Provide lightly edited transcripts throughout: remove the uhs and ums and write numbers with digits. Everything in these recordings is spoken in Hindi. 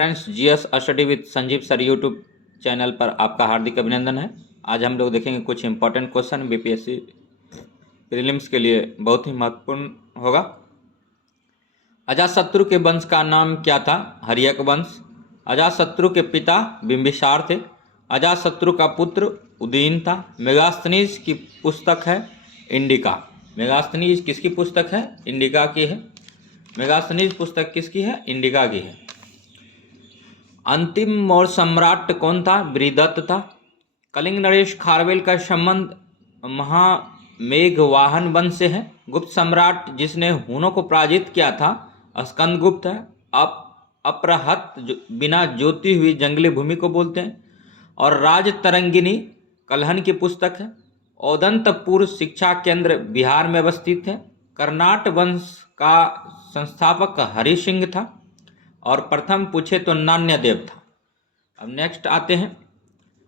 Friends, GS study with Sanjeev sir YouTube channel पर आपका हार्दिक अभिनंदन है। आज हम लोग देखेंगे कुछ इंपॉर्टेंट क्वेश्चन बीपीएससी प्रीलिम्स के लिए बहुत ही महत्वपूर्ण होगा। अजातशत्रु के वंश का नाम क्या था? हर्यक वंश। अजातशत्रु के पिता बिंबिसार थे। अजातशत्रु का पुत्र उदयन था। मेगास्थनीज की पुस्तक है इंडिका। मेगास्थनीज किसकी पुस्तक है? इंडिका की है। मेगास्थनीज पुस्तक किसकी है? इंडिका की है। अंतिम मौर्य सम्राट कौन था? बृहदत्त था। कलिंग नरेश खारवेल का संबंध महामेघवाहन वंश से है। गुप्त सम्राट जिसने हुनों को पराजित किया था स्कंदगुप्त है। अपरहत बिना जोती हुई जंगली भूमि को बोलते हैं। और राज तरंगिनी कल्हन की पुस्तक है। औदंतपुर शिक्षा केंद्र बिहार में अवस्थित है। कर्नाट वंश का संस्थापक हरि सिंह था। और प्रथम पूछे तो नान्यदेव था। अब नेक्स्ट आते हैं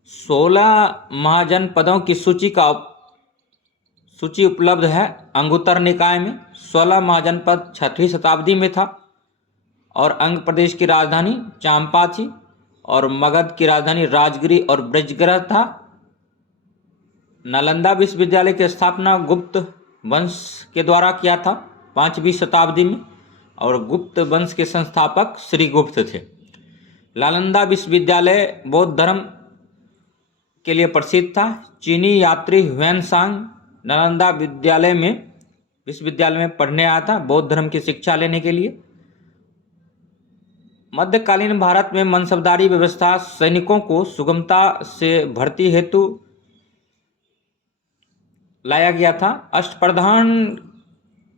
16 महाजनपदों की सूची उपलब्ध है अंगुत्तर निकाय में। 16 महाजनपद 6वीं शताब्दी में था। और अंग प्रदेश की राजधानी चांपा थी। और मगध की राजधानी राजगिरी और ब्रजगृह था। नालंदा विश्वविद्यालय की स्थापना गुप्त वंश के द्वारा किया था 5वीं शताब्दी में। और गुप्त वंश के संस्थापक श्रीगुप्त थे। नालंदा विश्वविद्यालय बौद्ध धर्म के लिए प्रसिद्ध था। चीनी यात्री ह्वेनसांग नालंदा विश्वविद्यालय में पढ़ने आया था बौद्ध धर्म की शिक्षा लेने के लिए। मध्यकालीन भारत में मनसबदारी व्यवस्था सैनिकों को सुगमता से भर्ती हेतु लाया गया था। अष्टप्रधान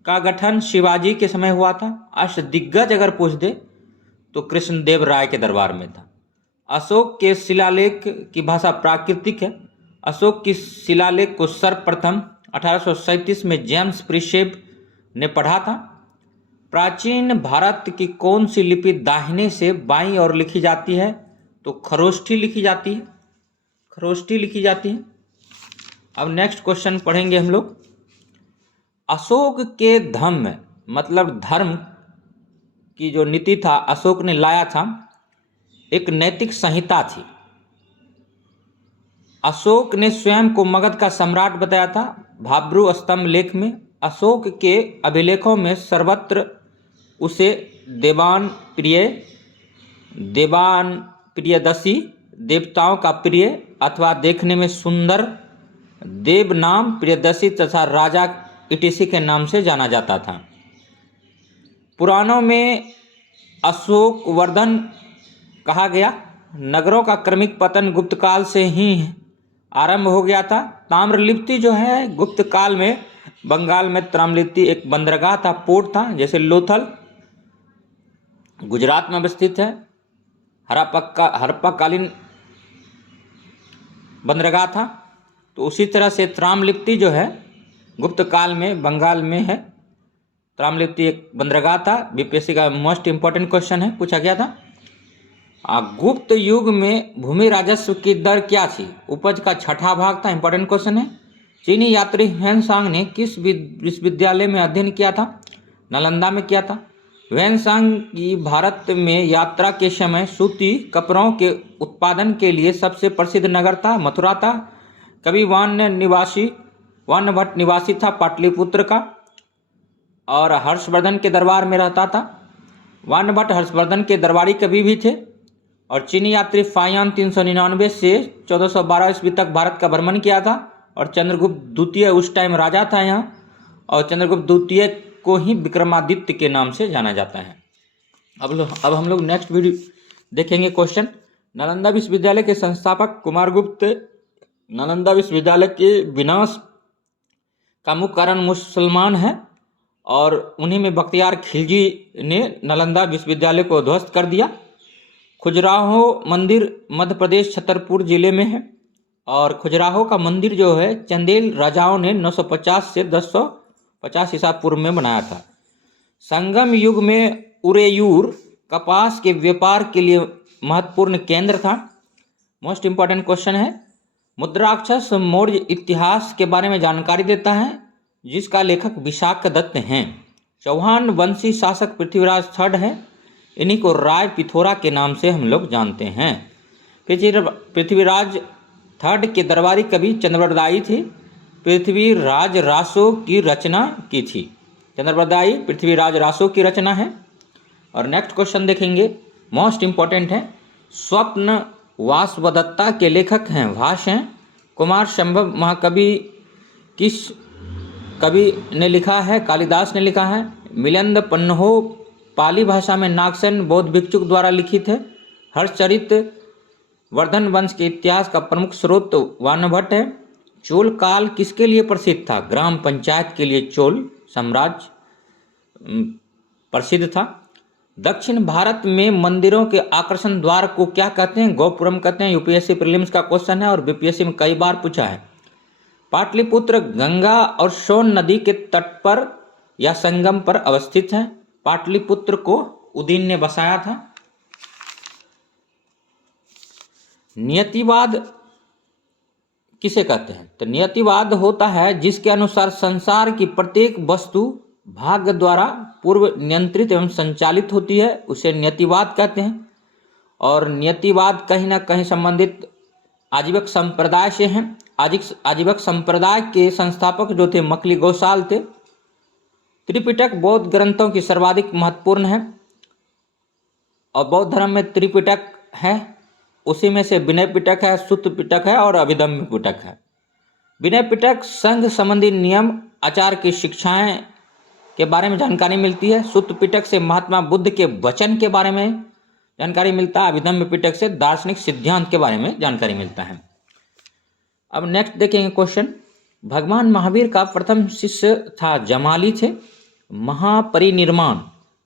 का गठन शिवाजी के समय हुआ था। अष्टदिग्गज अगर पूछ दे तो कृष्णदेव राय के दरबार में था। अशोक के शिलालेख की भाषा प्राकृतिक है। अशोक की शिलालेख को सर्वप्रथम 1837 में जेम्स प्रिशेप ने पढ़ा था। प्राचीन भारत की कौन सी लिपि दाहिने से बाईं ओर लिखी जाती है? तो खरोष्ठी लिखी जाती है। खरोष्ठी लिखी जाती है। अब नेक्स्ट क्वेश्चन पढ़ेंगे हम लोग। अशोक के धम्म मतलब धर्म की जो नीति था अशोक ने लाया था एक नैतिक संहिता थी। अशोक ने स्वयं को मगध का सम्राट बताया था भाब्रू स्तंभ लेख में। अशोक के अभिलेखों में सर्वत्र उसे देवान प्रियदसी देवताओं का प्रिय अथवा देखने में सुंदर देव नाम प्रियदसी तथा राजा इटिसी के नाम से जाना जाता था। पुराणों में अशोक वर्धन कहा गया। नगरों का क्रमिक पतन गुप्त काल से ही आरंभ हो गया था। ताम्रलिप्ति जो है गुप्त काल में बंगाल में ताम्रलिप्ति एक बंदरगाह था, पोर्ट था। जैसे लोथल गुजरात में अवस्थित है। हड़प्पाकालीन बंदरगाह था। तो उसी तरह से ताम्रलिप्ति जो है गुप्त काल में बंगाल में है। ताम्रलिप्ति एक बंदरगाह था। बीपीएससी का मोस्ट इंपॉर्टेंट क्वेश्चन है, पूछा गया था। गुप्त युग में भूमि राजस्व की दर क्या थी? उपज का 6ठा भाग था। इंपॉर्टेंट क्वेश्चन है। चीनी यात्री ह्वेनसांग ने किस विश्वविद्यालय में अध्ययन किया था? नालंदा में किया था। ह्वेनसांग की भारत में यात्रा के समय सूती कपड़ों के उत्पादन के लिए सबसे प्रसिद्ध नगर था मथुरा था। कवि वानभट्ट निवासी था पाटलिपुत्र का। और हर्षवर्धन के दरबार में रहता था। वानभट्ट हर्षवर्धन के दरबारी कवि भी थे। और चीनी यात्री फायान 399 से 1412 ईस्वी तक भारत का भ्रमण किया था। और चंद्रगुप्त द्वितीय उस टाइम राजा था यहाँ। और चंद्रगुप्त द्वितीय को ही विक्रमादित्य के नाम से जाना जाता है। अब हम लोग नेक्स्ट वीडियो देखेंगे क्वेश्चन। नालंदा विश्वविद्यालय के संस्थापक कुमारगुप्त। नालंदा विश्वविद्यालय के विनाश का मुख्य कारण मुसलमान है। और उन्हीं में बख्तियार खिलजी ने नालंदा विश्वविद्यालय को ध्वस्त कर दिया। खजुराहो मंदिर मध्य प्रदेश छतरपुर जिले में है। और खजुराहो का मंदिर जो है चंदेल राजाओं ने 950 से 1050 ईसा पूर्व में बनाया था। संगम युग में उरेयूर कपास के व्यापार के लिए महत्वपूर्ण केंद्र था। मोस्ट इंपॉर्टेंट क्वेश्चन है। मुद्राक्षस मौर्य इतिहास के बारे में जानकारी देता है जिसका लेखक विशाख दत्त हैं। चौहान वंशी शासक पृथ्वीराज III है। इन्हीं को राय पिथोरा के नाम से हम लोग जानते हैं। पृथ्वीराज थर्ड के दरबारी कवि चंद्रवरदायी थे। पृथ्वीराज रासो की रचना की थी। चंद्रवरदायी पृथ्वीराज रासो की रचना है। और नेक्स्ट क्वेश्चन देखेंगे, मोस्ट इंपॉर्टेंट है। स्वप्न वासवदत्ता के लेखक हैं, भाष्य हैं। कुमार संभव महाकवि किस कवि ने लिखा है? कालिदास ने लिखा है। मिलिंद पन्हो पाली भाषा में नागसेन बौद्ध भिक्षुक द्वारा लिखित है। हर्षचरित वर्धन वंश के इतिहास का प्रमुख स्रोत वानभट्ट है। चोल काल किसके लिए प्रसिद्ध था? ग्राम पंचायत के लिए चोल साम्राज्य प्रसिद्ध था। दक्षिण भारत में मंदिरों के आकर्षण द्वार को क्या कहते हैं? गोपुरम कहते हैं। यूपीएससी प्रीलिम्स का क्वेश्चन है और बीपीएससी में कई बार पूछा है। पाटलिपुत्र गंगा और सोन नदी के तट पर या संगम पर अवस्थित है। पाटलिपुत्र को उदयन ने बसाया था। नियतिवाद किसे कहते हैं? तो नियतिवाद होता है जिसके अनुसार संसार की प्रत्येक वस्तु भाग्य द्वारा पूर्व नियंत्रित एवं संचालित होती है, उसे नियतिवाद कहते हैं। और नियतिवाद कहीं ना कहीं संबंधित आजीवक संप्रदाय से हैं। आजीवक संप्रदाय के संस्थापक जो थे मकली गौसाल थे। त्रिपिटक बौद्ध ग्रंथों की सर्वाधिक महत्वपूर्ण है और बौद्ध धर्म में त्रिपिटक है, उसी में से विनय पिटक है, सुत्त पिटक है और अभिधम्म पिटक है। विनय पिटक संघ संबंधी नियम आचार की शिक्षाएं के बारे में जानकारी मिलती है। सुत्त पिटक से महात्मा बुद्ध के वचन के बारे में जानकारी मिलता है। अभिधम्म पिटक से दार्शनिक सिद्धांत के बारे में जानकारी मिलता है। अब नेक्स्ट देखेंगे क्वेश्चन। भगवान महावीर का प्रथम शिष्य था जमाली थे। महापरिनिर्माण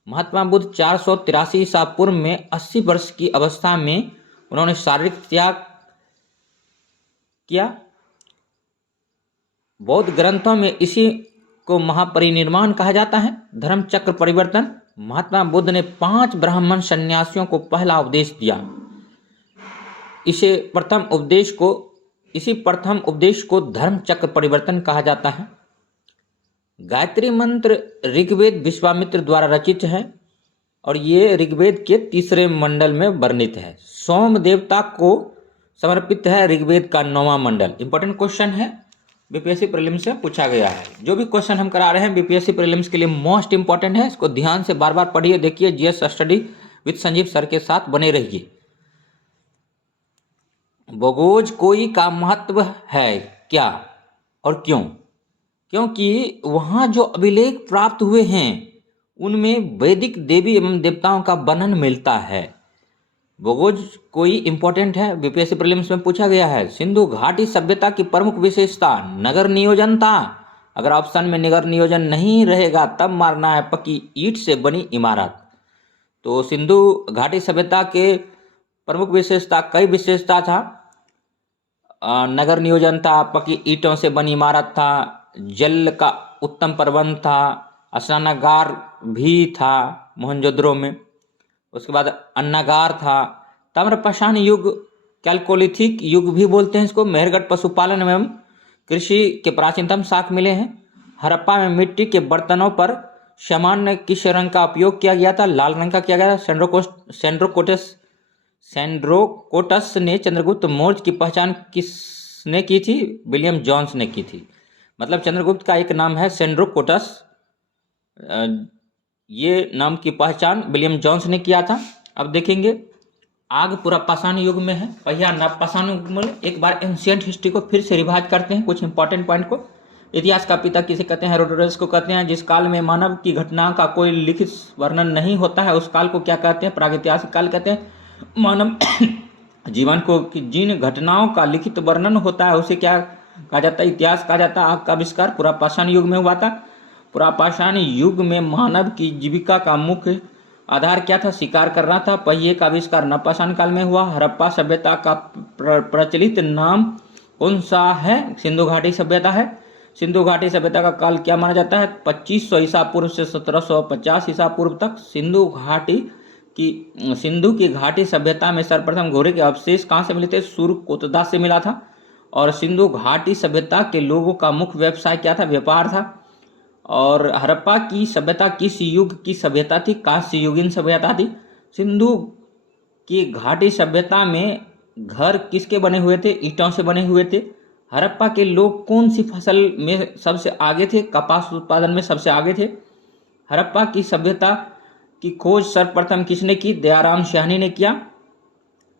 महात्मा बुद्ध 483 ईसा पूर्व में 80 वर्ष की अवस्था में उन्होंने शारीरिक त्याग किया। बौद्ध ग्रंथों में इसी को महापरिनिर्माण कहा जाता है। धर्म चक्र परिवर्तन महात्मा बुद्ध ने 5 ब्राह्मण सन्यासियों को पहला उपदेश दिया। इसी प्रथम उपदेश को धर्म चक्र परिवर्तन कहा जाता है। गायत्री मंत्र ऋग्वेद विश्वामित्र द्वारा रचित है और ये ऋग्वेद के 3 मंडल में वर्णित है। सोम देवता को समर्पित है ऋग्वेद का 9वां मंडल। इंपॉर्टेंट क्वेश्चन है, बीपीएससी प्रीलिम्स से पूछा गया है। जो भी क्वेश्चन हम करा रहे हैं बीपीएससी प्रीलिम्स के लिए मोस्ट इंपॉर्टेंट है। इसको ध्यान से बार बार पढ़िए, देखिए। GS study with Sanjeev sir के साथ बने रहिए। बोगोज कोई का महत्व है क्या और क्यों? क्योंकि वहाँ जो अभिलेख प्राप्त हुए हैं उनमें वैदिक देवी एवं देवताओं का वर्णन मिलता है। बोगोज कोई इंपॉर्टेंट है, बीपीएससी प्रीलिम्स में पूछा गया है। सिंधु घाटी सभ्यता की प्रमुख विशेषता नगर नियोजन था। अगर ऑप्शन में नगर नियोजन नहीं रहेगा तब मारना है पक्की ईंट से बनी इमारत। तो सिंधु घाटी सभ्यता के प्रमुख विशेषता कई विशेषता था। नगर नियोजन था, पक्की ईंटों से बनी इमारत था, जल का उत्तम प्रबंध था, स्नानागार भी था मोहनजोदड़ो में। उसके बाद अन्नागार था। ताम्रपाषाण युग कैल्कोलिथिक युग भी बोलते हैं इसको। मेहरगढ़ पशुपालन एवं कृषि के प्राचीनतम शाख मिले हैं। हड़प्पा में मिट्टी के बर्तनों पर सामान्य किस रंग का उपयोग किया गया था? लाल रंग का किया गया था। सेंड्रोकोटस ने चंद्रगुप्त मौर्य की पहचान किसने की थी? विलियम जोन्स ने की थी। मतलब चंद्रगुप्त का एक नाम है सेंड्रोकोटस, ये नाम की पहचान विलियम जोन्स ने किया था। अब देखेंगे आग पूरा पाषाण युग में है, पहिया नवपाषाण युग में। एक बार एंशिएंट हिस्ट्री को फिर से रिवाइज करते हैं, कुछ इंपॉर्टेंट पॉइंट को। इतिहास का पिता किसे कहते हैं? हेरोडोटस को कहते हैं। जिस काल में मानव की घटना का कोई लिखित वर्णन नहीं होता है उस काल को क्या कहते हैं? प्रागैतिहासिक काल कहते हैं। मानव जीवन को जिन घटनाओं का लिखित वर्णन होता है उसे क्या कहा जाता है? इतिहास कहा जाता है। आग का आविष्कार पुरापाषाण युग में हुआ था। पुरापाषाण युग में मानव की जीविका का मुख्य आधार क्या था? शिकार करना था। पहिए का आविष्कार नवपाषाण काल में हुआ। हड़प्पा सभ्यता का प्रचलित नाम कौन सा है? सिंधु घाटी सभ्यता है। सिंधु घाटी सभ्यता का काल क्या माना जाता है? 2500 ईसा पूर्व से 1750 ईसा पूर्व तक। सिंधु की घाटी सभ्यता में सर्वप्रथम घोड़े के अवशेष कहाँ से मिले थे? सूर्यकोटदा से मिला था। और सिंधु घाटी सभ्यता के लोगों का मुख्य व्यवसाय क्या था? व्यापार था। और हड़प्पा की सभ्यता किस युग की सभ्यता थी? कांस्य युगीन सभ्यता थी। सिंधु की घाटी सभ्यता में घर किसके बने हुए थे? ईंटों से बने हुए थे। हड़प्पा के लोग कौन सी फसल में सबसे आगे थे? कपास उत्पादन में सबसे आगे थे। हड़प्पा की सभ्यता की खोज सर्वप्रथम किसने की? दयाराम साहनी ने किया।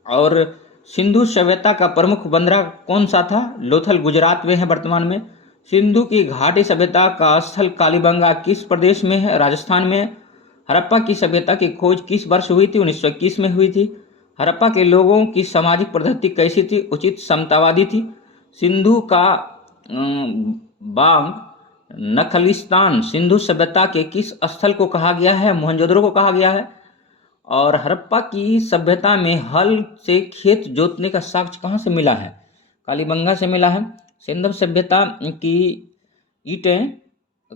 और सिंधु सभ्यता का प्रमुख बंदरगाह कौन सा था? लोथल गुजरात में है वर्तमान में। सिंधु की घाटी सभ्यता का स्थल कालीबंगा किस प्रदेश में है? राजस्थान में है। हड़प्पा की सभ्यता की खोज किस वर्ष हुई थी? 1921 में हुई थी। हड़प्पा के लोगों की सामाजिक पद्धति कैसी थी? उचित समतावादी थी। सिंधु का बांग नखलिस्तान सिंधु सभ्यता के किस स्थल को कहा गया है? मोहनजोदड़ो को कहा गया है। और हड़प्पा की सभ्यता में हल से खेत जोतने का साक्ष्य कहाँ से मिला है? कालीबंगा से मिला है। सिंधु सभ्यता की ईंटें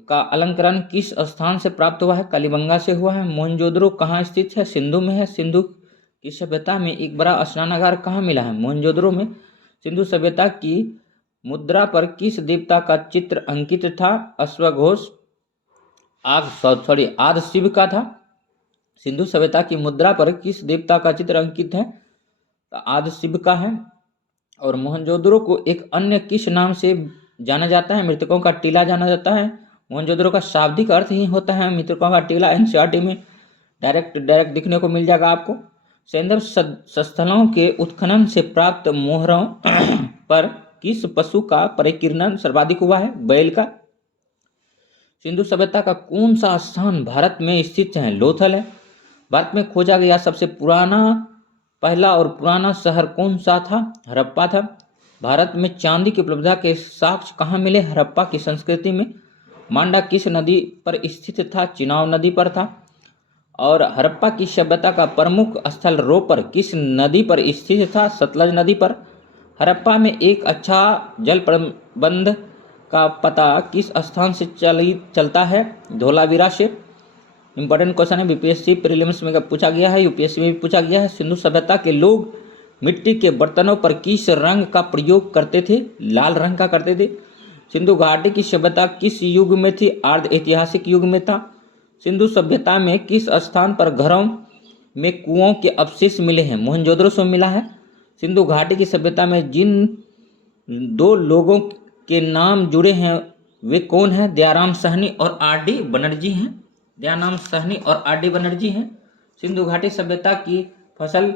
का अलंकरण किस स्थान से प्राप्त हुआ है? कालीबंगा से हुआ है। मोहनजोदड़ो कहाँ स्थित है? सिंधु में है। सिंधु की सभ्यता में एक बड़ा स्नानागार कहाँ मिला है? मोहनजोदड़ो में। सिंधु सभ्यता की मुद्रा पर किस देवता का चित्र अंकित था? अश्वघोष आदि शिव का था। सिंधु सभ्यता की मुद्रा पर किस देवता का चित्र अंकित है? आदि शिव का है। और मोहनजोदड़ो को एक अन्य किस नाम से जाना जाता है? मृतकों का टीला जाना जाता है। मोहनजोदड़ो का शाब्दिक अर्थ ही होता है मृतकों का टीला। एनसीईआरटी में डायरेक्ट दिखने को मिल जाएगा आपको। सैंधव स्थलों के उत्खनन से प्राप्त मोहरों पर किस पशु का परिकीर्णन सर्वाधिक हुआ है? बैल का। सिंधु सभ्यता का कौन सा स्थान भारत में स्थित है? लोथल है। भारत में खोजा गया सबसे पहला और पुराना शहर कौन सा था? हड़प्पा था। भारत में चांदी की उपलब्धता के साक्ष्य कहाँ मिले? हड़प्पा की संस्कृति में। मांडा किस नदी पर स्थित था? चिनाब नदी पर था। और हड़प्पा की सभ्यता का प्रमुख स्थल रोपर किस नदी पर स्थित था? सतलज नदी पर। हड़प्पा में एक अच्छा जल प्रबंध का पता किस स्थान से चलता है? धोलावीरा से। इंपॉर्टेंट क्वेश्चन है, बीपीएससी प्रीलिम्स में पूछा गया है, यूपीएससी में भी पूछा गया है। सिंधु सभ्यता के लोग मिट्टी के बर्तनों पर किस रंग का प्रयोग करते थे? लाल रंग का करते थे। सिंधु घाटी की सभ्यता किस युग में थी? अर्ध ऐतिहासिक युग में था। सिंधु सभ्यता में किस स्थान पर घरों में कुओं के अवशेष मिले हैं? मोहनजोदड़ो से मिला है। सिंधु घाटी की सभ्यता में जिन दो लोगों के नाम जुड़े हैं वे कौन हैं? दयाराम साहनी और आर.डी. बनर्जी हैं। दयाराम साहनी और आर.डी. बनर्जी हैं। सिंधु घाटी सभ्यता की फसल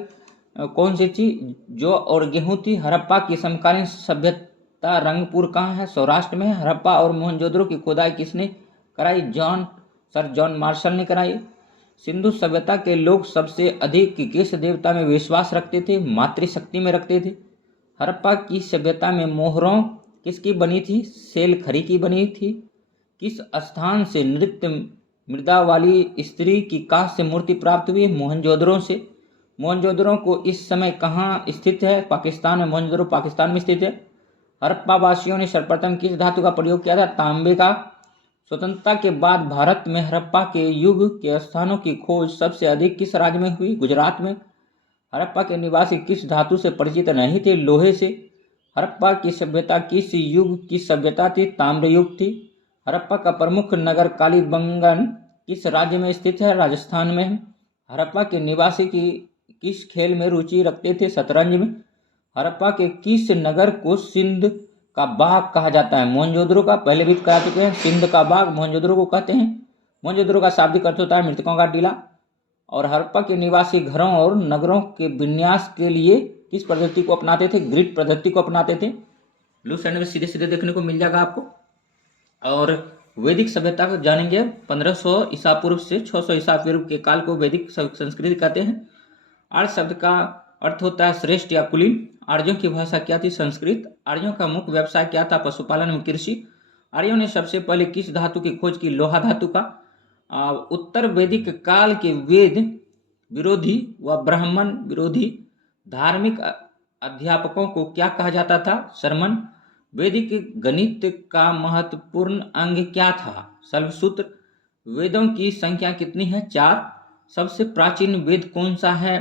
कौन सी थी? जौ और गेहूं थी। हड़प्पा की समकालीन सभ्यता रंगपुर कहाँ है? सौराष्ट्र में है। हड़प्पा और मोहनजोदड़ो की खुदाई किसने कराई? सर जॉन मार्शल ने कराई। सिंधु सभ्यता के लोग सबसे अधिक किस देवता में विश्वास रखते थे? मातृशक्ति में रखते थे। हड़प्पा की सभ्यता में मोहरों किसकी बनी थी? सेलखरी की बनी थी। किस स्थान से नृत्य मृदा वाली स्त्री की कांस्य मूर्ति प्राप्त हुई? मोहनजोदड़ो से। मोहनजोदड़ो को इस समय कहाँ स्थित है? पाकिस्तान में। मोहनजोदड़ो पाकिस्तान में स्थित है। हड़प्पा वासियों ने सर्वप्रथम किस धातु का प्रयोग किया था? तांबे का। स्वतंत्रता के बाद भारत में हड़प्पा के युग के स्थानों की खोज सबसे अधिक किस राज्य में हुई? गुजरात में। हड़प्पा के निवासी किस धातु से परिचित नहीं थे? लोहे से। हड़प्पा की सभ्यता किस युग की सभ्यता थी? ताम्र युग थी। हड़प्पा का प्रमुख नगर कालीबंगन किस राज्य में स्थित है? राजस्थान में है। हड़प्पा के निवासी किस खेल में रुचि रखते थे? शतरंज में। हड़प्पा के किस नगर को सिंध का बाग कहा जाता है? मोहनजोदड़ो का। पहले भी करा चुके हैं। सिंध का बाग मोहनजोदड़ो को कहते हैं। मोहनजोदड़ो का शाब्दिक अर्थ होता है मृतकों का टीला। और हड़प्पा के निवासी घरों और नगरों के विन्यास के लिए किस पद्धति को अपनाते थे? ग्रिड पद्धति को अपनाते थे। लूस एंड में सीधे सीधे देखने को मिल जाएगा आपको। और वैदिक सभ्यता को जानेंगे। 1500 ईसा पूर्व से 600 ईसा पूर्व के काल को वैदिक संस्कृति कहते हैं। आर्य शब्द का अर्थ होता है श्रेष्ठ या कुलीन। आर्यों की भाषा क्या थी? संस्कृत। आर्यों का मुख्य व्यवसाय क्या था? पशुपालन एवं कृषि। आर्यों ने सबसे पहले किस धातु की खोज की? लोहा धातु का। उत्तर वैदिक काल के वेद विरोधी व ब्राह्मण विरोधी धार्मिक अध्यापकों को क्या कहा जाता था? शर्मन। वैदिक गणित का महत्वपूर्ण अंग क्या था? शल्वसूत्र। वेदों की संख्या कितनी है? 4। सबसे प्राचीन वेद कौन सा है?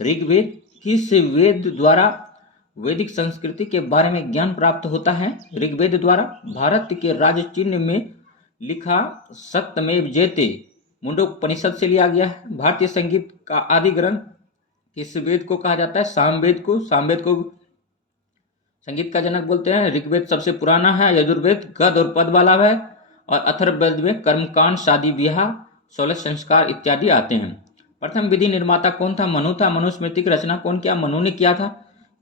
ऋग्वेद। किस वेद द्वारा वैदिक संस्कृति के बारे में ज्ञान प्राप्त होता है? ऋग्वेद द्वारा। भारत के राज्य चिन्ह में लिखा सत्यमेव जयते मुंडोपनिषद से लिया गया है। भारतीय संगीत का आदि ग्रंथ किस वेद को कहा जाता है? सामवेद को। सामवेद को संगीत का जनक बोलते हैं। ऋग्वेद सबसे पुराना है, यजुर्वेद गद और पद वाला है, और अथर्ववेद में कर्मकांड, शादी ब्याह, 16 संस्कार इत्यादि आते हैं। प्रथम विधि निर्माता कौन था? मनु था। मनुस्मृति की रचना कौन किया? मनु ने किया था।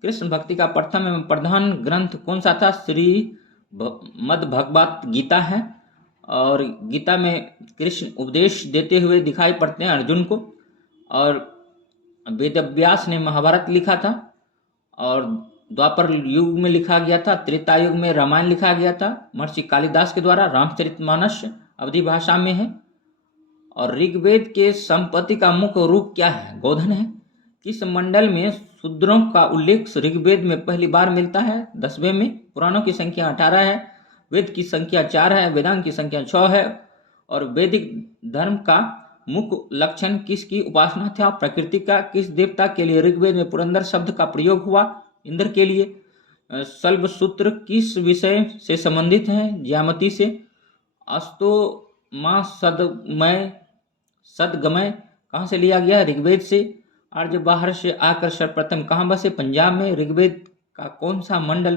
कृष्ण भक्ति का प्रथम एवं प्रधान ग्रंथ कौन सा था? श्री मद भगवत गीता है, और गीता में कृष्ण उपदेश देते हुए दिखाई पड़ते हैं अर्जुन को। और वेदव्यास ने महाभारत लिखा था, और द्वापर युग में लिखा गया था। त्रेता युग में रामायण लिखा गया था महर्षि कालिदास के द्वारा। रामचरितमानस अवधी भाषा में है। और ऋग्वेद के संपत्ति का मुख्य रूप क्या है? गोधन है। किस मंडल में शूद्रों का उल्लेख ऋग्वेद में पहली बार मिलता है? 10वें में। पुराणों की संख्या 18 है, वेद की संख्या 4 है, वेदांग की संख्या 6 है। और वैदिक धर्म का मुख्य लक्षण किसकी उपासना था? प्रकृति का। किस देवता के लिए ऋग्वेद में पुरंदर शब्द का प्रयोग हुआ? इंद्र के लिए। शल्भ सूत्र किस विषय से संबंधित है? ज्यामिति से। अस्तो माँ सदगमय कहाँ से लिया गया है? ऋग्वेद से। आर्य बाहर से आकर सर्वप्रथम कहाँ बसे? पंजाब में। ऋग्वेद का कौन सा मंडल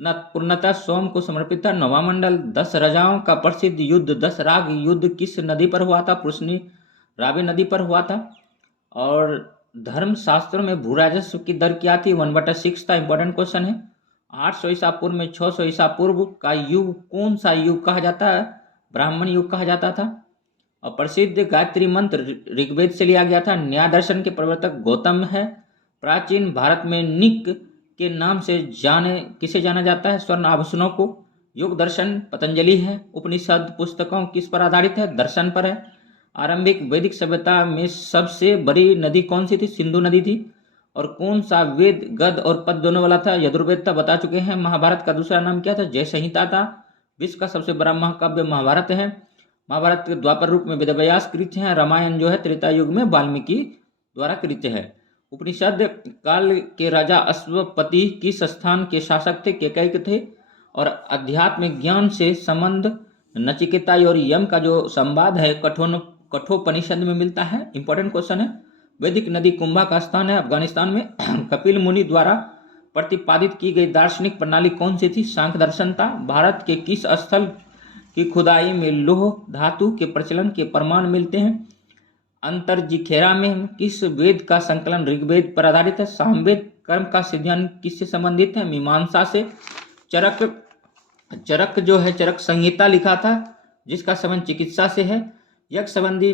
पूर्णतः सोम को समर्पित था? 9वां मंडल। 10 राजाओं का प्रसिद्ध युद्ध 10 राग युद्ध किस नदी पर हुआ था? पुरुषनी रावी नदी पर हुआ था। और धर्म शास्त्रों में भू राजस्व की दर क्या थी? 1/6 था। इंपॉर्टेंट क्वेश्चन है। 800 ईसा पूर्व में 600 ईसा पूर्व का युग कौन सा युग कहा जाता है? ब्राह्मण युग कहा जाता था। और प्रसिद्ध गायत्री मंत्र ऋग्वेद से लिया गया था। न्याय दर्शन के प्रवर्तक गौतम है। प्राचीन भारत में निक के नाम से किसे जाना जाता है? स्वर्ण आभूषणों को। योग दर्शन पतंजलि है। उपनिषद पुस्तकों किस पर आधारित है? दर्शन पर है। आरंभिक वैदिक सभ्यता में सबसे बड़ी नदी कौन सी थी? सिंधु नदी थी। और कौन सा वेद गद और पद दोनों वाला था? यजुर्वेद था, बता चुके हैं। महाभारत का दूसरा नाम क्या था? जय संहिता था। विश्व का सबसे बड़ा महाकाव्य महाभारत है। महाभारत के द्वापर रूप में वेदव्यास कृत है। रामायण जो है त्रेता युग में वाल्मीकि द्वारा कृत है। उपनिषद काल के राजा अश्वपति किस स्थान के शासक थे? केकई के थे। और अध्यात्म ज्ञान से संबंध नचिकेता और यम का जो संवाद है कठोपनिषद में मिलता है। इंपॉर्टेंट क्वेश्चन है। वैदिक नदी कुंभा का स्थान है अफगानिस्तान में। कपिल मुनि द्वारा प्रतिपादित की गई दार्शनिक प्रणाली कौन सी थी? सांख्य दर्शन था। भारत के किस स्थल की खुदाई में लौह धातु के प्रचलन के प्रमाण मिलते हैं? अंतरजिखेरा में। किस वेद का संकलन ऋग्वेद पर आधारित है? सामवेद। कर्म का सिद्धांत किससे संबंधित है? मीमांसा से। चरक जो है चरक संहिता लिखा था, जिसका संबंध चिकित्सा से है। यज्ञ संबंधी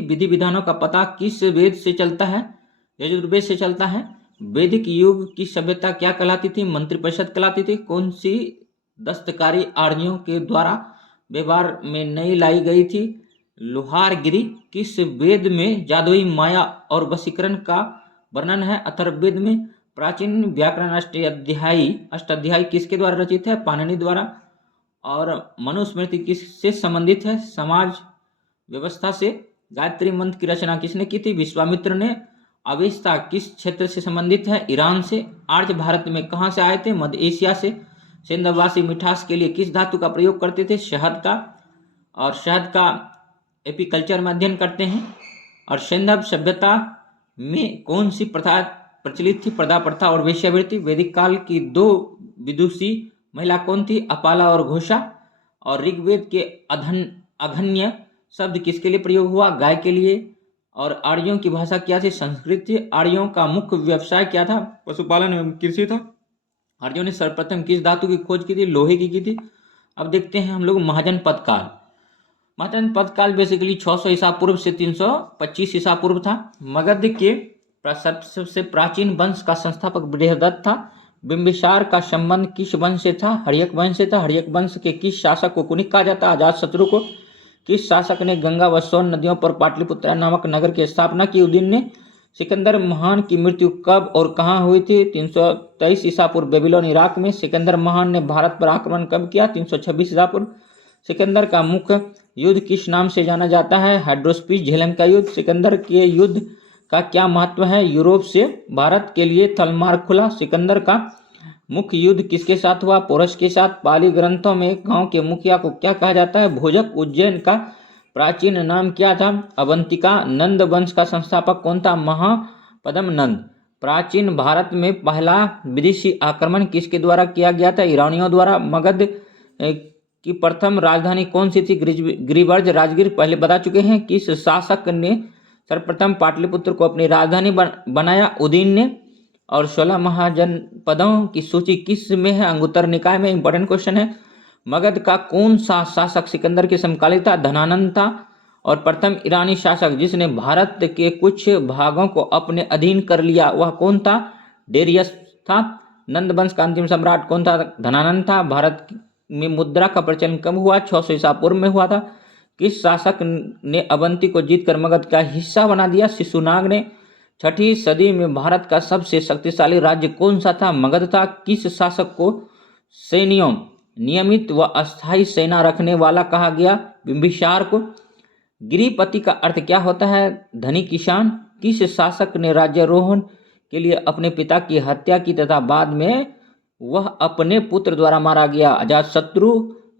विधि विधानों का पता किस वेद से चलता है? यजुर्वेद से चलता है। वैदिक युग की सभ्यता क्या कहलाती थी? मंत्रिपरिषद कहलाती थी। कौन सी दस्तकारी आर्यों के द्वारा व्यवहार में नई लाई गई थी? लोहारगिरी। किस वेद में जादुई माया और वशीकरण का वर्णन है? अथर्ववेद में। प्राचीन व्याकरण अष्टाध्यायी किसके द्वारा रचित है? पाणिनि द्वारा। और मनुस्मृति किससे संबंधित है? समाज व्यवस्था से। गायत्री मंत्र की रचना किसने की थी? विश्वामित्र ने। अवेस्ता किस क्षेत्र से संबंधित है? ईरान से। आर्य भारत में कहाँ से आए थे? मध्य एशिया से। सिंधवासी मिठास के लिए किस धातु का प्रयोग करते थे? शहद का। और शहद का एपीकल्चर में अध्ययन करते हैं। और सिंधव सभ्यता में कौन सी प्रथा प्रचलित थी? पर्दा प्रथा और वेश्यावृत्ति। वैदिक काल की 2 विदुषी महिला कौन थी? अपाला और घोषा। और ऋग्वेद के अघन्य शब्द किसके लिए प्रयोग हुआ? गाय के लिए। और आर्यों की भाषा क्या थी? संस्कृत थी। आर्यों का मुख्य व्यवसाय क्या था? पशुपालन एवं कृषि था। आर्यों ने सर्वप्रथम किस धातु की खोज की थी? लोहे की की थी। अब देखते हैं हम लोग महाजनपद काल। महाजनपद काल बेसिकली 600 ईसा पूर्व से 325 ईसा पूर्व था। मगध के सबसे प्राचीन वंश का संस्थापक बृहदत्त था। बिंबिसार का संबंध किस वंश से था? हर्यक वंश से था। हर्यक वंश के किस शासक को कुनिक कहा जाता है? अजातशत्रु को। किस शासक ने गंगा व सोन नदियों पर पाटलिपुत्र नामक नगर की स्थापना की? उदयन ने। सिकंदर महान की मृत्यु कब और कहाँ हुई थी? 323 ईसा पूर्व बेबीलोन इराक में। सिकंदर महान ने भारत पर आक्रमण कब किया? 326 ईसा पूर्व। सिकंदर का मुख्य युद्ध किस नाम से जाना जाता है? हाइड्रोस्पीस झेलम का युद्ध। सिकंदर के युद्ध का क्या महत्व है? यूरोप से भारत के लिए थलमार्ग खुला। सिकंदर का मुख्य युद्ध किसके साथ हुआ? पोरस के साथ। पाली ग्रंथों में गांव के मुखिया को क्या कहा जाता है? भोजक। उज्जैन का प्राचीन नाम क्या था? अवंतिका। नंद वंश का संस्थापक कौन था? महापद्म नंद। प्राचीन भारत में पहला विदेशी आक्रमण किसके द्वारा किया गया था? ईरानियों द्वारा। मगध की प्रथम राजधानी कौन सी थी? गिरिवर्ज राजगीर पहले बता चुके हैं। किस शासक ने सर्वप्रथम पाटलिपुत्र को अपनी राजधानी बनाया? उदयन ने। और 16 महाजनपदों की सूची किस में है? अंगुत्तर निकाय में। इंपॉर्टेंट क्वेश्चन है। मगध का कौन सा शासक सिकंदर के समकालीन था? धनानंद था। और प्रथम ईरानी शासक जिसने भारत के कुछ भागों को अपने अधीन कर लिया वह कौन था? डेरियस था। नंद वंश का अंतिम सम्राट कौन था? धनानंद था। भारत में मुद्रा का प्रचलन कब हुआ? 600 ईसा पूर्व में हुआ था। किस शासक ने अवंती को जीतकर मगध का हिस्सा बना दिया? शिशुनाग ने। 6ठी सदी में भारत का सबसे शक्तिशाली राज्य कौन सा था? मगध था। किस शासक को सैनियों नियमित व अस्थायी सेना रखने वाला कहा गया? बिंबिसार को। गिरिपति का अर्थ क्या होता है? धनी किसान। किस शासक ने राज्यारोहण के लिए अपने पिता की हत्या की तथा बाद में वह अपने पुत्र द्वारा मारा गया? अजातशत्रु।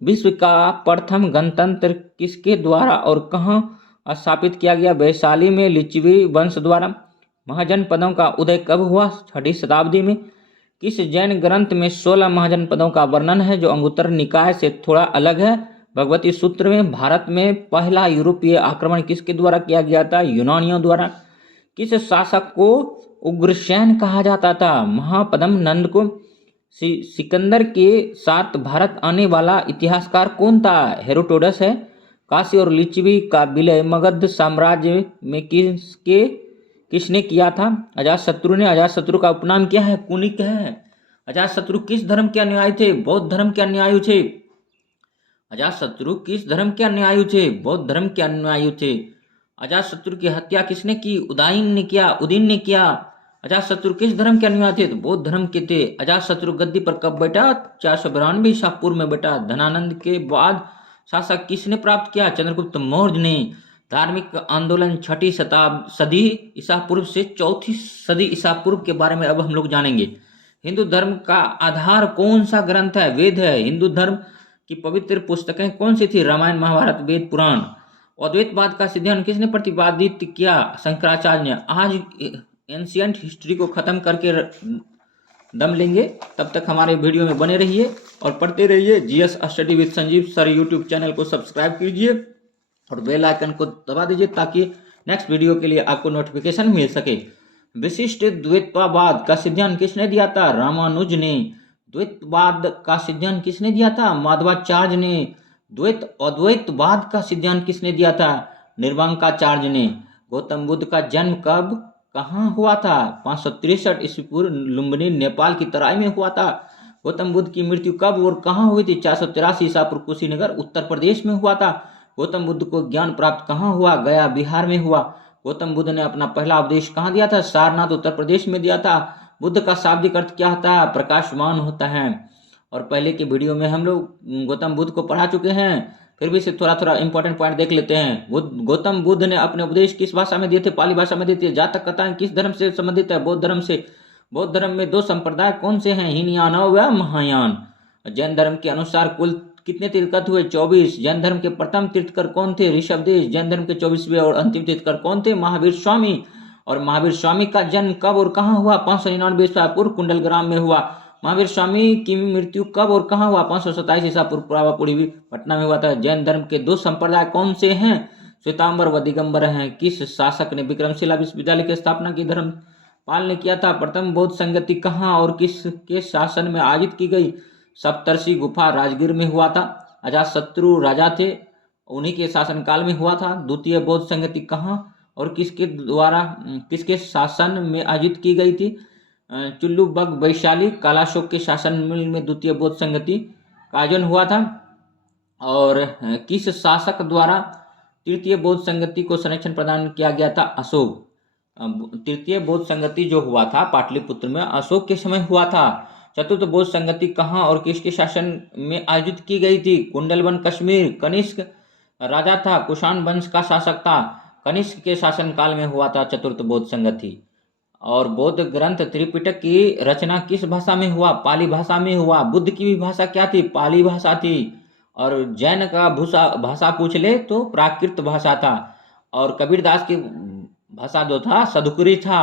विश्व का प्रथम गणतंत्र किसके द्वारा और कहाँ स्थापित किया गया? वैशाली में लिच्छवी वंश द्वारा। महाजनपदों का उदय कब हुआ? 6ठी शताब्दी में। किस जैन ग्रंथ में 16 महाजनपदों का वर्णन है जो अंगुत्तर निकाय से थोड़ा अलग है? भगवती सूत्र में। भारत में पहला यूरोपीय आक्रमण किसके द्वारा किया गया था? यूनानियों द्वारा। किस शासक को उग्रसेन कहा जाता था? महापद्म नंद को। सिकंदर के साथ भारत आने वाला इतिहासकार कौन था? हेरोडोटस है। काशी और लिच्छवी का विलय मगध साम्राज्य में किसने किया था? अजातशत्रु ने। अजातशत्रु का उपनाम क्या है? कुनिक है। अजातशत्रु किस धर्म के अनुयायी थे? बौद्ध धर्म के अनुयायी थे। अजातशत्रु किस धर्म के अनुयायी थे? बौद्ध धर्म के अनुयायी थे। अजातशत्रु की हत्या किसने की? उदयन ने किया। अजातशत्रु किस धर्म के अनुयायी थे? तो बौद्ध धर्म के थे। अजातशत्रु गद्दी पर कब बैठा? 492 ईसा पूर्व में बैठा। धनानंद के बाद शासक किसने प्राप्त किया? चंद्रगुप्त मौर्य ने। धार्मिक आंदोलन 6ठी सदी ईसा पूर्व से 4ठी सदी ईसा पूर्व के बारे में अब हम लोग जानेंगे। हिंदू धर्म का आधार कौन सा ग्रंथ है? वेद है। हिंदू धर्म की पवित्र पुस्तकें कौन सी थी? रामायण, महाभारत, वेद, पुराण। अद्वैतवाद का सिद्धांत किसने प्रतिपादित किया? शंकराचार्य ने। आज एंशियंट हिस्ट्री को खत्म करके दम लेंगे। तब तक हमारे वीडियो में बने रहिए और पढ़ते रहिए। GS study with Sanjeev sir YouTube channel को सब्सक्राइब कीजिए और बेल आइकन को दबा दीजिए ताकि नेक्स्ट वीडियो के लिए आपको नोटिफिकेशन मिल सके। विशिष्ट द्वैतवाद का सिद्धांत किसने दिया था? रामानुज ने। द्वैतवाद का सिद्धांत किसने दिया था? माधवाचार्य ने। अद्वैतवाद का सिद्धांत किसने दिया था? निर्वांकाचार्य ने। गौतम बुद्ध का जन्म कब कहाँ हुआ था? 563 ईस्वी पूर्व लुम्बिनी नेपाल की तराई में हुआ था। गौतम बुद्ध की मृत्यु कब और कहाँ हुई थी? 483 ईसा पूर्व कुशीनगर उत्तर प्रदेश में हुआ था। गौतम बुद्ध को ज्ञान प्राप्त कहाँ हुआ? गया बिहार में हुआ। गौतम बुद्ध ने अपना पहला उपदेश कहाँ दिया था? सारनाथ उत्तर प्रदेश में दिया था। बुद्ध का शाब्दिक अर्थ क्या होता है? प्रकाशमान होता है। और पहले के वीडियो में हम लोग गौतम बुद्ध को पढ़ा चुके हैं, फिर भी इसे थोड़ा थोड़ा इंपॉर्टेंट पॉइंट देख लेते हैं। गौतम बुद्ध ने अपने उपदेश किस भाषा में दिए थे? पाली भाषा में दिए थे। जातक कथाएं किस धर्म से संबंधित है? बौद्ध धर्म से। बौद्ध धर्म में 2 संप्रदाय कौन से हैं? हीनयान व महायान। जैन धर्म के अनुसार कुल कितने तीर्थंकर हुए? 24। जैन धर्म के प्रथम तीर्थंकर कौन थे? ऋषभदेव। जैन धर्म के 24वें और अंतिम तीर्थंकर कौन थे? महावीर स्वामी। और महावीर स्वामी का जन्म कब और कहाँ हुआ? 599 ईसा पूर्व कुंडलग्राम में हुआ। महावीर स्वामी की मृत्यु कब और कहाँ हुआ? 527 ईसा पूर्व पावापुरी पटना में हुआ था। जैन धर्म के 2 संप्रदाय कौन से हैं? श्वेतांबर व दिगंबर हैं। किस शासक ने विक्रमशिला विश्वविद्यालय की स्थापना की? धर्मपाल ने किया था। प्रथम बौद्ध संगति कहाँ और किसके शासन में आयोजित की गई? सप्तर्षि गुफा राजगीर में हुआ था। अजातशत्रु राजा थे, उन्हीं के शासनकाल में हुआ था। द्वितीय बौद्ध संगति कहाँ और किसके शासन में आयोजित की गई थी? चुल्लुबग वैशाली कालाशोक के शासन में द्वितीय बौद्ध संगति का आयोजन हुआ था। और किस शासक द्वारा तृतीय बौद्ध संगति को संरक्षण प्रदान किया गया था? अशोक। तृतीय बौद्ध संगति जो हुआ था पाटलिपुत्र में अशोक के समय हुआ था। चतुर्थ बौद्ध संगति कहाँ और किसके शासन में आयोजित की गई थी? कुंडलवन कश्मीर। कनिष्क राजा था, कुषाण वंश का शासक था। कनिष्क के शासनकाल में हुआ था चतुर्थ बौद्ध संगति। और बौद्ध ग्रंथ त्रिपिटक की रचना किस भाषा में हुआ? पाली भाषा में हुआ। बुद्ध की भी भाषा क्या थी? पाली भाषा थी। और जैन का भाषा पूछ ले तो प्राकृत भाषा था। और कबीरदास की भाषा जो था सदुकरी था।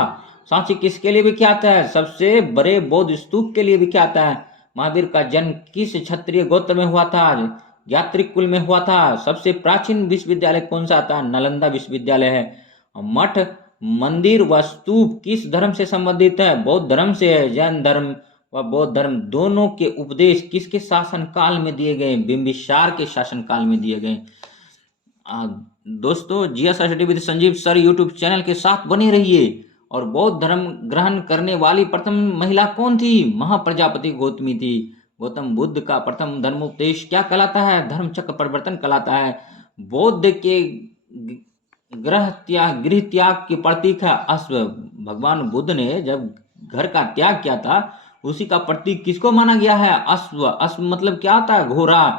सांची किसके लिए विख्यात है? सबसे बड़े बौद्ध स्तूप के लिए विख्यात है। महावीर का जन्म किस क्षत्रिय गोत्र में हुआ था? यात्रिक कुल में हुआ था। सबसे प्राचीन विश्वविद्यालय कौन सा था? नालंदा विश्वविद्यालय है। मठ, मंदिर व स्तूप किस धर्म से संबंधित है? बौद्ध धर्म से है। जैन धर्म व बौद्ध धर्म दोनों के उपदेश किसके शासन काल में दिए गए? बिंबिसार के शासन काल में दिए गए। दोस्तों, GSRT with Sanjeev sir YouTube channel के साथ बने रहिए। और बौद्ध धर्म ग्रहण करने वाली प्रथम महिला कौन थी? महाप्रजापति गौतमी थी। गौतम बुद्ध का प्रथम धर्मोपदेश क्या कहलाता है? धर्म चक्र परिवर्तन कहलाता है। बौद्ध के गृह त्याग की प्रतीक है अश्व। भगवान बुद्ध ने जब घर का त्याग किया था उसी का प्रतीक किसको माना गया है? अश्व। अश्व मतलब क्या होता है? घोड़ा।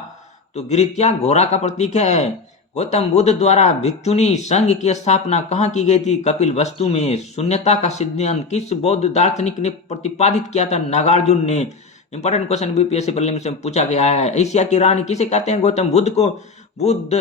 तो गृह त्याग घोड़ा का प्रतीक है। गौतम बुद्ध द्वारा भिक्षुणी संघ की स्थापना कहाँ की गई थी? कपिल वस्तु में। शून्यता का सिद्धांत किस बौद्ध दार्शनिक ने प्रतिपादित किया था? नागार्जुन ने। इंपॉर्टेंट क्वेश्चन बीपीएससी प्रीलिम्स में पूछा गया है। एशिया की रानी किसे कहते हैं? गौतम बुद्ध को। बुद्ध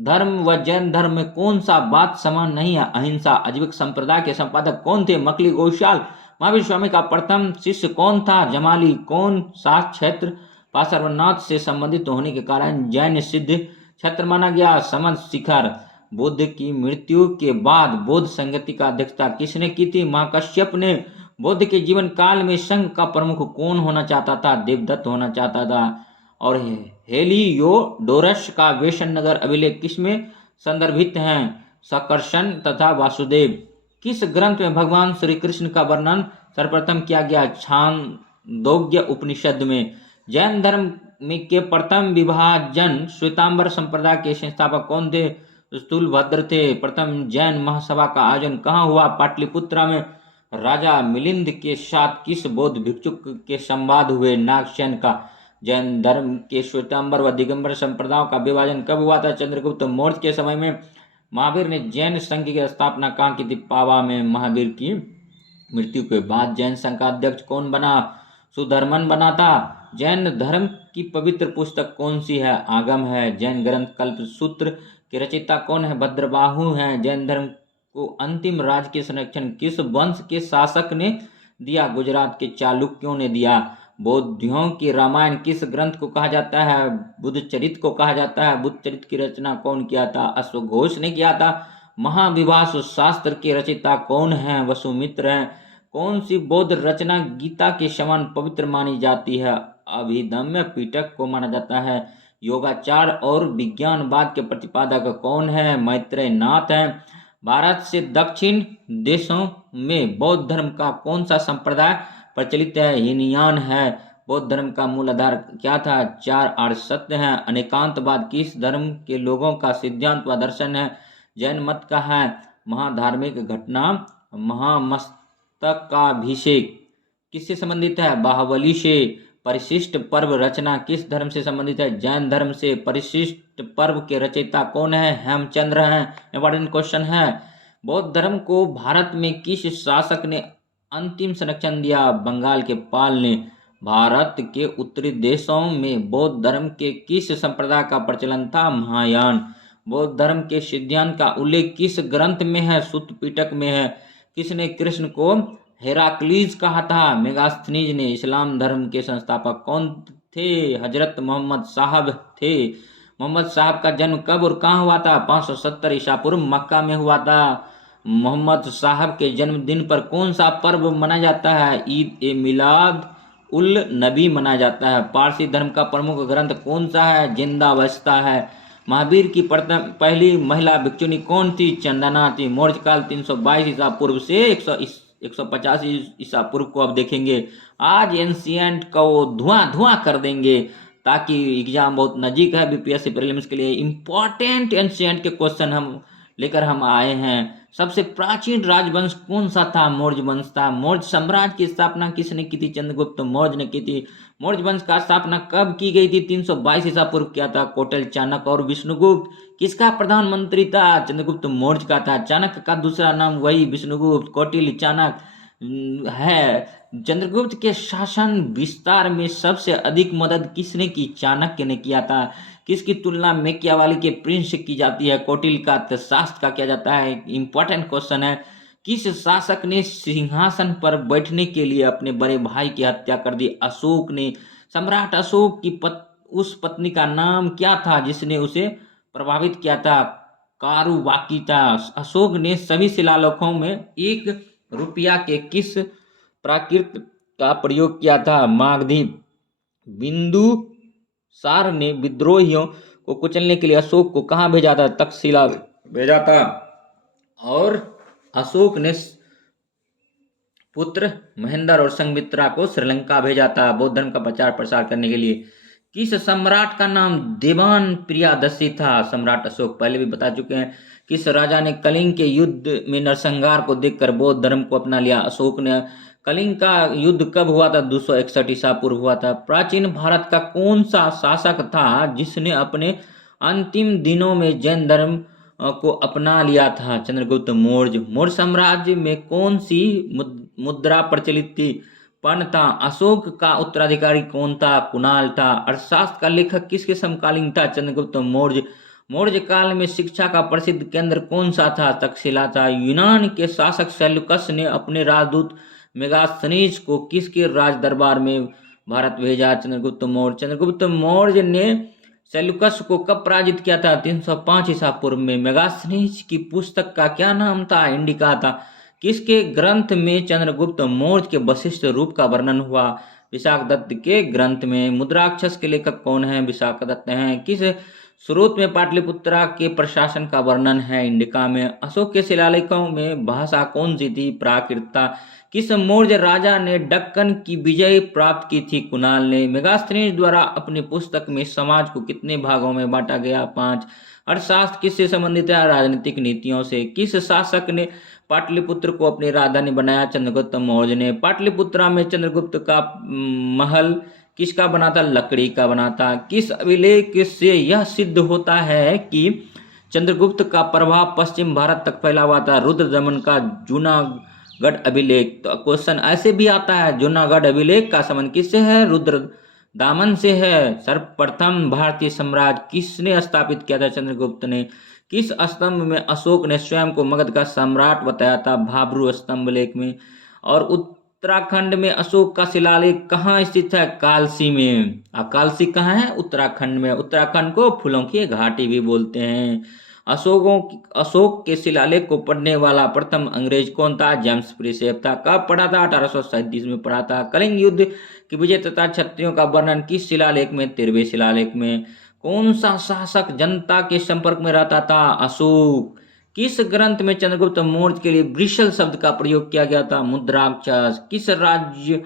धर्म व जैन धर्म में कौन सा बात समान नहीं है? अहिंसा। अजैविक संप्रदाय के संपादक कौन थे? मकली घोषाल। महावीर स्वामी का प्रथम शिष्य कौन था? जमाली। कौन सा क्षेत्र पार्श्वनाथ से संबंधित होने के कारण जैन सिद्ध क्षेत्र माना गया? समद शिखर। बुद्ध की मृत्यु के बाद बौद्ध संगति का अध्यक्षता किसने की थी? महाकश्यप ने। बुद्ध के जीवन काल में संघ का प्रमुख कौन होना चाहता था? देवदत्त होना चाहता था। और हेलियोडोरस का वेशन नगर अभिलेख किसमें संदर्भित हैं? सकर्षण तथा वासुदेव। किस ग्रंथ में भगवान श्री कृष्ण का वर्णन सर्वप्रथम किया गया? छांदोग्य उपनिषद में। जैन धर्म में के प्रथम विभाजन श्वेतांबर संप्रदाय के संस्थापक कौन थे? स्थूलभद्र थे। प्रथम जैन महासभा का आयोजन कहाँ हुआ? पाटलिपुत्रा में। राजा मिलिंद के साथ किस बौद्ध भिक्षुक के संवाद हुए? नागसेन का। जैन धर्म के श्वेतांबर व दिगंबर संप्रदायों का विभाजन कब हुआ था? चंद्रगुप्त मौर्य के समय में। महावीर ने जैन संघ की स्थापना कहाँ की थी? पावा में। महावीर की मृत्यु के बाद जैन संघ का अध्यक्ष कौन बना? सुधर्मन बना था। जैन धर्म की पवित्र पुस्तक कौन सी है? आगम है। जैन ग्रंथ कल्पसूत्र के रचयिता कौन है? भद्रबाहु हैं। जैन धर्म को अंतिम राज के संरक्षण किस वंश के शासक ने दिया? गुजरात के चालुक्यों ने दिया। बौद्धियों की रामायण किस ग्रंथ को कहा जाता है? बुद्ध चरित को कहा जाता है। बुद्ध चरित की रचना कौन किया था? अश्वघोष ने किया था। महाविभाष शास्त्र के रचयिता कौन है? वसुमित्र हैं। कौन सी बौद्ध रचना गीता के समान पवित्र मानी जाती है? अभिधम्य पिटक को माना जाता है। योगाचार और विज्ञानवाद के प्रतिपादक कौन है? मैत्रेय नाथ हैं। भारत से दक्षिण देशों में बौद्ध धर्म का कौन सा संप्रदाय प्रचलित है? हीनयान है। बौद्ध धर्म का मूल आधार क्या था? 4 आर्य सत्य हैं। अनेकांतवाद किस धर्म के लोगों का सिद्धांत व दर्शन है? जैन मत का है। महाधार्मिक घटना महामस्तकाभिषेक किससे संबंधित है? बाहुबली से। परिशिष्ट पर्व रचना किस धर्म से संबंधित है? जैन धर्म से। परिशिष्ट पर्व के रचयिता कौन है? हेमचंद्र हैं। इंपॉर्टेंट क्वेश्चन है। बौद्ध धर्म को भारत में किस शासक ने अंतिम संरक्षण दिया? बंगाल के पाल ने। भारत के उत्तरी देशों में बौद्ध धर्म के किस संप्रदाय का प्रचलन था? महायान। बौद्ध धर्म के सिद्धांत का उल्लेख किस ग्रंथ में है? सुत्त पिटक में है। किसने कृष्ण को हेराक्लीज कहा था? मेगास्थनीज ने। इस्लाम धर्म के संस्थापक कौन थे? हजरत मोहम्मद साहब थे। मोहम्मद साहब का जन्म कब और कहाँ हुआ था? 570 ईसा पूर्व मक्का में हुआ था। मोहम्मद साहब के जन्मदिन पर कौन सा पर्व मनाया जाता है? ईद ए मिलाद उल नबी मनाया जाता है। पारसी धर्म का प्रमुख ग्रंथ कौन सा है? जिंदावस्ता है। महावीर की पहली महिला भिक्षुणी कौन थी? चंदना थी। मौर्यकाल 322 ईसा पूर्व से 150 ईसा पूर्व को अब देखेंगे। आज एंशिएंट को धुआं कर देंगे ताकि एग्जाम बहुत नजीक है। बीपीएससी प्रीलिम्स के लिए इंपॉर्टेंट एंशिएंट के क्वेश्चन हम लेकर हम आए हैं। सबसे प्राचीन राजवंश कौन सा था? मौर्य वंश था। मौर्य साम्राज्य की स्थापना किसने की थी? चंद्रगुप्त मौर्य ने की थी। मौर्य वंश का स्थापना कब की गई थी? 322 ईसा पूर्व किया था। कौटिल्य, चाणक्य और विष्णुगुप्त किसका प्रधानमंत्री था? चंद्रगुप्त मौर्य का था। चाणक्य का दूसरा नाम वही विष्णुगुप्त, कौटिल्य, चाणक्य। है। चंद्रगुप्त के शासन विस्तार में सबसे अधिक मदद किसने की? चाणक्य ने किया था। किसकी तुलना मेकियावाली के प्रिंस से की जाती है? कौटिल्य का अर्थशास्त्र का किया जाता है। इंपॉर्टेंट क्वेश्चन है। किस शासक ने सिंहासन पर बैठने के लिए अपने बड़े भाई की हत्या कर दी? अशोक ने। सम्राट अशोक की उस पत्नी का नाम क्या था जिसने उसे प्रभावित किया था? कारुबाकी था। अशोक ने सभी शिलालेखों में 1 रुपया के किस प्राकृत का प्रयोग किया था? मागधी। बिंदुसार ने विद्रोहियों को कुचलने के लिए अशोक को कहाँ भेजा था? तक्षशिला भेजा था। और अशोक ने पुत्र महेंद्र और संघमित्रा को श्रीलंका भेजा था बौद्ध धर्म का प्रचार प्रसार करने के लिए। किस सम्राट का नाम देवान प्रियादसी था? सम्राट अशोक, पहले भी बता चुके हैं। किस राजा ने कलिंग के युद्ध में नरसंहार को देखकर बौद्ध धर्म को अपना लिया? अशोक ने। कलिंग का युद्ध कब हुआ था? 261 ईसा पूर्व हुआ था। प्राचीन भारत का कौन सा शासक था जिसने अपने अंतिम दिनों में जैन धर्म को अपना लिया था? चंद्रगुप्त मौर्य। मौर्य साम्राज्य में कौन सी मुद्रा प्रचलित थी? पर्ण था। अशोक का उत्तराधिकारी कौन था? कुणाल था। अर्थशास्त्र का लेखक किसके समकालीन था? चंद्रगुप्त मौर्य। मौर्य काल में शिक्षा का प्रसिद्ध केंद्र कौन सा था? तक्षशिला था। यूनान के शासक सेल्यूकस ने अपने राजदूत मेगास्थनीज को किसके राज दरबार में भारत भेजा? चंद्रगुप्त मौर्य। चंद्रगुप्त मौर्य ने सेल्यूकस को कब पराजित किया था? 305 ईसा पूर्व में। मेगास्थनीज की पुस्तक का क्या नाम था? इंडिका था। किसके ग्रंथ में चंद्रगुप्त मौर्य के वशिष्ठ रूप का वर्णन हुआ? विशाखदत्त के ग्रंथ में। मुद्राक्षस के लेखक कौन है? विशाखदत्त हैं। किस स्रोत में पाटलिपुत्रा के प्रशासन का वर्णन है? इंडिका में। अशोक के शिलालेखों में भाषा कौन सी थी? प्राकृत था। किस मौर्य राजा ने दक्कन की विजय प्राप्त की थी? कुणाल ने। मेगास्थनीज द्वारा अपनी पुस्तक में समाज को कितने भागों में बांटा गया? 5। अर्थशास्त्र किससे संबंधित है? राजनीतिक नीतियों से। किस शासक ने पाटलिपुत्र को अपनी राजधानी बनाया? चंद्रगुप्त मौर्य ने। पाटलिपुत्रा में चंद्रगुप्त का महल किसका बना था? लकड़ी का बना था। किस अभिलेख से यह सिद्ध होता है कि चंद्रगुप्त का प्रभाव पश्चिम भारत तक फैला हुआ था? रुद्रदमन का जूनागढ़ अभिलेख। तो क्वेश्चन ऐसे भी आता है, जूनागढ़ अभिलेख का संबंध किससे है? रुद्रदामन से है। सर्वप्रथम भारतीय साम्राज्य किसने स्थापित किया था? चंद्रगुप्त ने। किस स्तंभ में अशोक ने स्वयं को मगध का सम्राट बताया था? भाब्रू स्तंभ लेख में। और उत्तराखंड में अशोक का शिलालेख कहाँ स्थित है? कालसी में। कालसी कहाँ है? उत्तराखंड में। उत्तराखंड को फूलों की घाटी भी बोलते हैं। अशोक के शिलालेख को पढ़ने वाला प्रथम अंग्रेज कौन था? जेम्स प्रिंसेप था। कब पढ़ा था? 1837 में पढ़ा था। कलिंग युद्ध की विजय तथा क्षत्रियों का वर्णन किस शिलालेख में? 13वें शिलालेख में। कौन सा शासक जनता के संपर्क में रहता था? अशोक। किस ग्रंथ में चंद्रगुप्त मौर्य के लिए वृषल शब्द का प्रयोग किया गया था? मुद्राक्षस। किस राज्य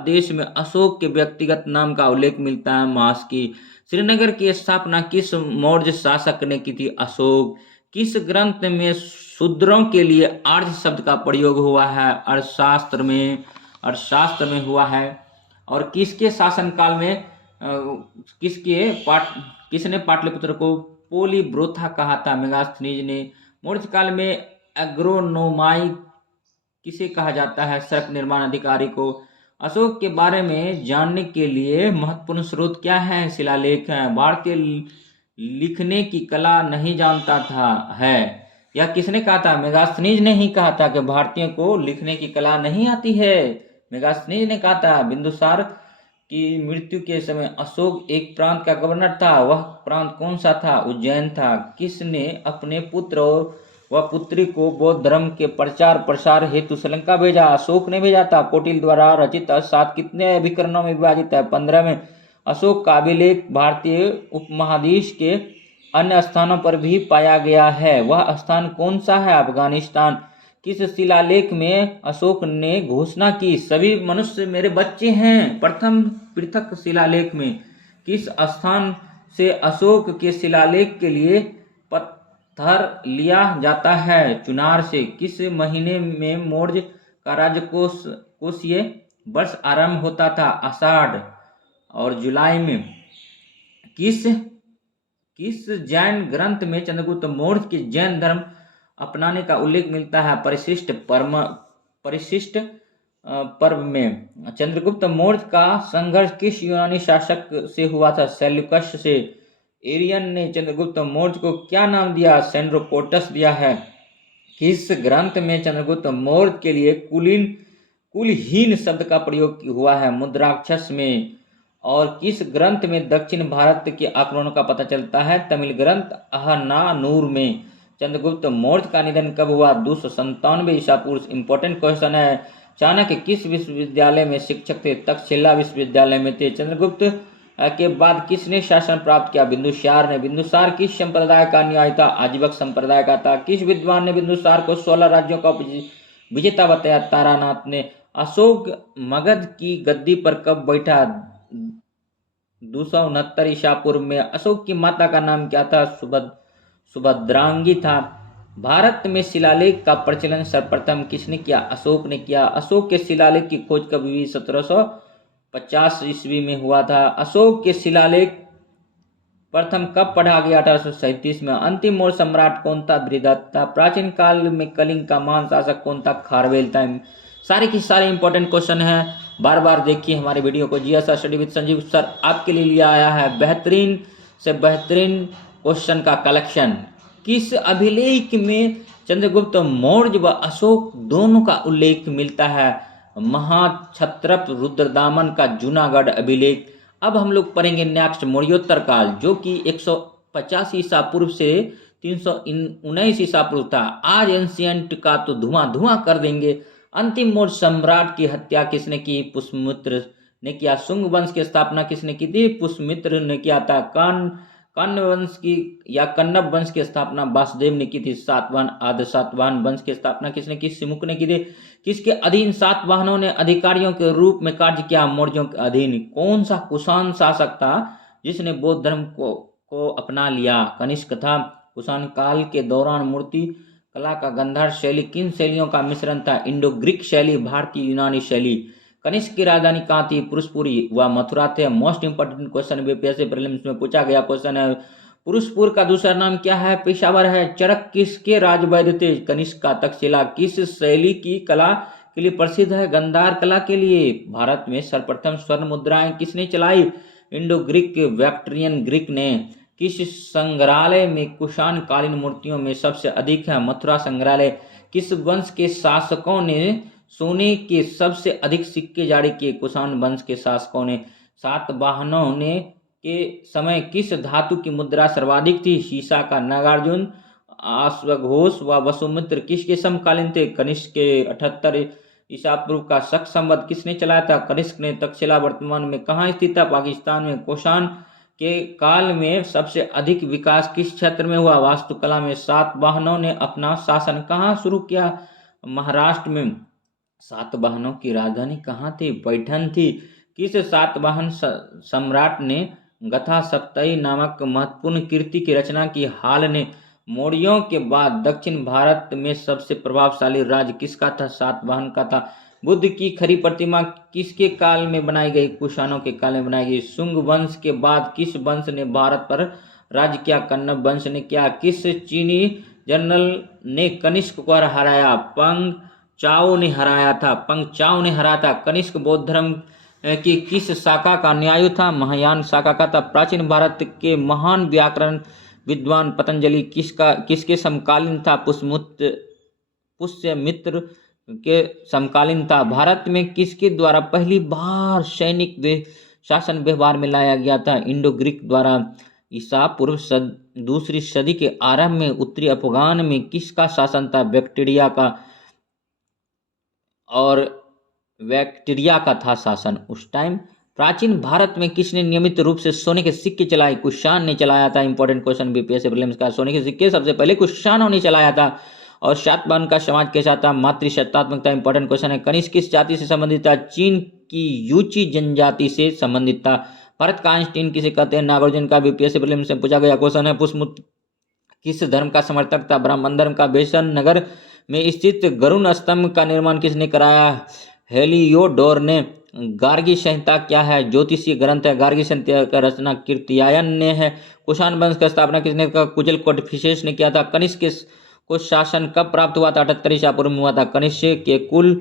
देश में अशोक के व्यक्तिगत नाम का उल्लेख मिलता है? मास्की। श्रीनगर की स्थापना किस मौर्य शासक ने की थी? अशोक। किस ग्रंथ में शूद्रों के लिए आर्य शब्द का प्रयोग हुआ है? अर्थशास्त्र में हुआ है। और किसके शासनकाल में किसने पाटलिपुत्र को पोलीब्रोथा कहा था? मेगास्थनीज ने। मौर्य काल में एग्रोनोमाई किसे कहा जाता है? सड़क निर्माण अधिकारी को। अशोक के बारे में जानने के लिए महत्वपूर्ण स्रोत क्या है? शिलालेख है। भारतीय लिखने की कला नहीं जानता था है। यह किसने कहा था? मेगास्थनीज ने ही कहा था कि भारतीयों को लिखने की कला नहीं आती है। मेगास्थनीज ने कहा था। बिंदुसार की मृत्यु के समय अशोक एक प्रांत का गवर्नर था। वह प्रांत कौन सा था? उज्जैन था। किसने अपने पुत्र व पुत्री को बौद्ध धर्म के प्रचार प्रसार हेतु श्रीलंका भेजा? अशोक ने भेजा था। कौटिल्य द्वारा रचित अर्थशास्त्र कितने अभिकरणों में विभाजित है? 15 में। अशोक का अभिलेख भारतीय उपमहादेश के अन्य स्थानों पर भी पाया गया है। वह स्थान कौन सा है? अफगानिस्तान। किस शिलालेख में अशोक ने घोषणा की सभी मनुष्य मेरे बच्चे हैं? प्रथम पृथक शिलालेख में। किस स्थान से अशोक के शिलालेख के लिए पत्थर लिया जाता है? चुनार से। किस महीने में मौर्य का राजकोषीय वर्ष आरंभ होता था? आषाढ़ और जुलाई में। किस जैन ग्रंथ में चंद्रगुप्त मौर्य के जैन धर्म अपनाने का उल्लेख मिलता है? परिशिष्ट पर्व में चंद्रगुप्त मौर्य का संघर्ष किस यूनानी शासक से हुआ था? सेल्यूकस से। एरियन ने चंद्रगुप्त मौर्य को क्या नाम दिया? सेंड्रोपोटस दिया है। किस ग्रंथ में चंद्रगुप्त मौर्य के लिए कुलहीन शब्द का प्रयोग हुआ है? मुद्राक्षस में। और किस ग्रंथ में दक्षिण भारत के आक्रमणों का पता चलता है? तमिल ग्रंथ अहनानूर में। चंद्रगुप्त मौर्य का निधन कब हुआ? 297 ईसा पूर्व। इंपॉर्टेंट क्वेश्चन है। चाणक्य किस विश्वविद्यालय में शिक्षक थे? तक्षशिला विश्वविद्यालय में थे। चंद्रगुप्त के बाद किसने शासन प्राप्त किया? बिंदुसार ने। बिंदुसार किस संप्रदाय का अनुयायी था? आजीवक संप्रदाय का था। किस विद्वान ने बिंदुसार को 16 राज्यों का विजेता बताया? तारानाथ ने। अशोक मगध की गद्दी पर कब बैठा? 269 ईसा पूर्व में। अशोक की माता का नाम क्या था? सुभद्रांगी था। भारत में शिलालेख का प्रचलन सर्वप्रथम किसने किया? अशोक ने किया। अशोक के शिलालेख की खोज कब हुई? 1750 ईस्वी में हुआ था। अशोक के शिलालेख प्रथम कब पढ़ा गया? 1837 में। अंतिम मौर्य सम्राट कौन था? बृहदत्त था। प्राचीन काल में कलिंग का महान शासक कौन था? खारवेल था। सारे की सारे इंपॉर्टेंट क्वेश्चन हैं, बार बार देखिए हमारे वीडियो को। GS study with Sanjeev sir आपके लिए लिया आया है बेहतरीन से बेहतरीन क्वेश्चन का कलेक्शन। किस अभिलेख में चंद्रगुप्त मौर्य व अशोक दोनों का उल्लेख मिलता है? महाक्षत्रप रुद्रदामन का जूनागढ़ अभिलेख। अब हम लोग पढ़ेंगे नेक्स्ट मौर्योत्तर काल, जो कि 150 ईसा पूर्व से 319 ईसा पूर्व था। आज एंशियंट का तो धुआं कर देंगे। अंतिम मौर्य सम्राट की हत्या किसने की? पुष्यमित्र ने किया। शुंग वंश की स्थापना किसने की थी? पुष्यमित्र ने किया था। कण्व वंश की या कण्व वंश की स्थापना वासुदेव ने की थी। सातवाहन वंश की स्थापना किसने की? सिमुक ने की थी। किसके अधीन सातवाहनों ने अधिकारियों के रूप में कार्य किया? मौर्यों के अधीन। कौन सा कुषाण शासक था जिसने बौद्ध धर्म को अपना लिया? कनिष्क था। कुषाण काल के दौरान मूर्ति कला का गंधर्व शैली किन शैलियों का मिश्रण था? इंडो ग्रीक शैली, भारतीय यूनानी शैली। कनिष्क की राजधानी कहाँ थी? पुरुषपुरी व मथुरा थे। Most important question BPSC prelims में पूछा गया क्वेश्चन है। पुरुषपुर का दूसरा नाम क्या है? पेशावर है। चरक किसके राजवैद्य थे? कनिष्क का। तक्षशिला किस शैली की कला के लिए प्रसिद्ध है? गंधार कला के लिए। भारत में सर्वप्रथम स्वर्ण मुद्राएं किसने चलाई? इंडो ग्रीक बैक्ट्रियन ग्रीक ने। किस संग्रहालय में कुषाण कालीन मूर्तियों में सबसे अधिक है? मथुरा संग्रहालय। किस वंश के शासकों ने सोने के सबसे अधिक सिक्के जारी किए? कुषाण वंश के शासकों ने। सातवाहनों ने के समय किस धातु की मुद्रा सर्वाधिक थी? शीशा का। नागार्जुन, अश्वघोष व वसुमित्र किसके समकालीन थे? कनिष्क के। 78 ईसा पूर्व का शक संवत किसने चलाया था? कनिष्क ने। तक्षशिला वर्तमान में कहाँ स्थित था? पाकिस्तान में। कुषाण के काल में सबसे अधिक विकास किस क्षेत्र में हुआ? वास्तुकला में। सातवाहनों ने अपना शासन कहाँ शुरू किया? महाराष्ट्र में। सातवाहनों की राजधानी कहाँ थी? पैठण थी। किस सातवाहन सम्राट ने गथा सप्तई नामक महत्वपूर्ण कृति की रचना की? हाल ने। मौर्यों के बाद दक्षिण भारत में सबसे प्रभावशाली राज्य किसका था? सातवाहन का था। बुद्ध की खरी प्रतिमा किसके काल में बनाई गई? कुषाणों के काल में बनाई गई। शुंग वंश के बाद किस वंश ने भारत पर राज्य किया? कण्व वंश ने किया। किस चीनी जनरल ने कनिष्क को हराया? पंग चाओ ने हराया था। कनिष्क बौद्ध धर्म की किस शाखा का अनुयायी था? महायान शाखा का था। प्राचीन भारत के महान व्याकरण विद्वान पतंजलि किसके समकालीन था? पुष्यमित्र के समकालीन था। भारत में किसके द्वारा पहली बार सैनिक शासन व्यवहार में लाया गया था? इंडो ग्रीक द्वारा। ईसा पूर्व दूसरी सदी के आरंभ में उत्तरी अफगान में किसका शासन था? बैक्टीरिया का। और बैक्टीरिया का था शासन उस टाइम। प्राचीन भारत में किसने नियमित रूप से सोने के सिक्के चलाए? कुषाण ने चलाया था। इंपॉर्टेंट क्वेश्चन बीपीएससी प्रीलिम्स का। सोने के सिक्के सबसे पहले कुषाणों ने चलाया था। और सातवाहन का समाज कैसा था? मातृसत्तात्मकता। इंपॉर्टेंट क्वेश्चन है। कनिष्क किस जाति से संबंधित था? चीन की यूची जनजाति से संबंधित था। भारत का आइंस्टीन किसे कहते हैं? नागार्जुन का। बीपीएससी प्रीलिम्स से पूछा गया क्वेश्चन है। पुष्यमित्र किस धर्म का समर्थक था? ब्राह्मण धर्म का। बेसन नगर में स्थित गरुण स्तंभ का निर्माण किसने कराया? हेलियोडोर ने। गार्गी संहिता क्या है? ज्योतिषीय ग्रंथ है। गार्गी संहिता का रचना कीर्तियायन ने है। कुषाण वंश का स्थापना किसने किया? कुचल कोटफिशेस ने किया था। कनिष्क को शासन कब प्राप्त हुआ था? 78 ईसा पूर्व में हुआ था। कनिष्क के कुल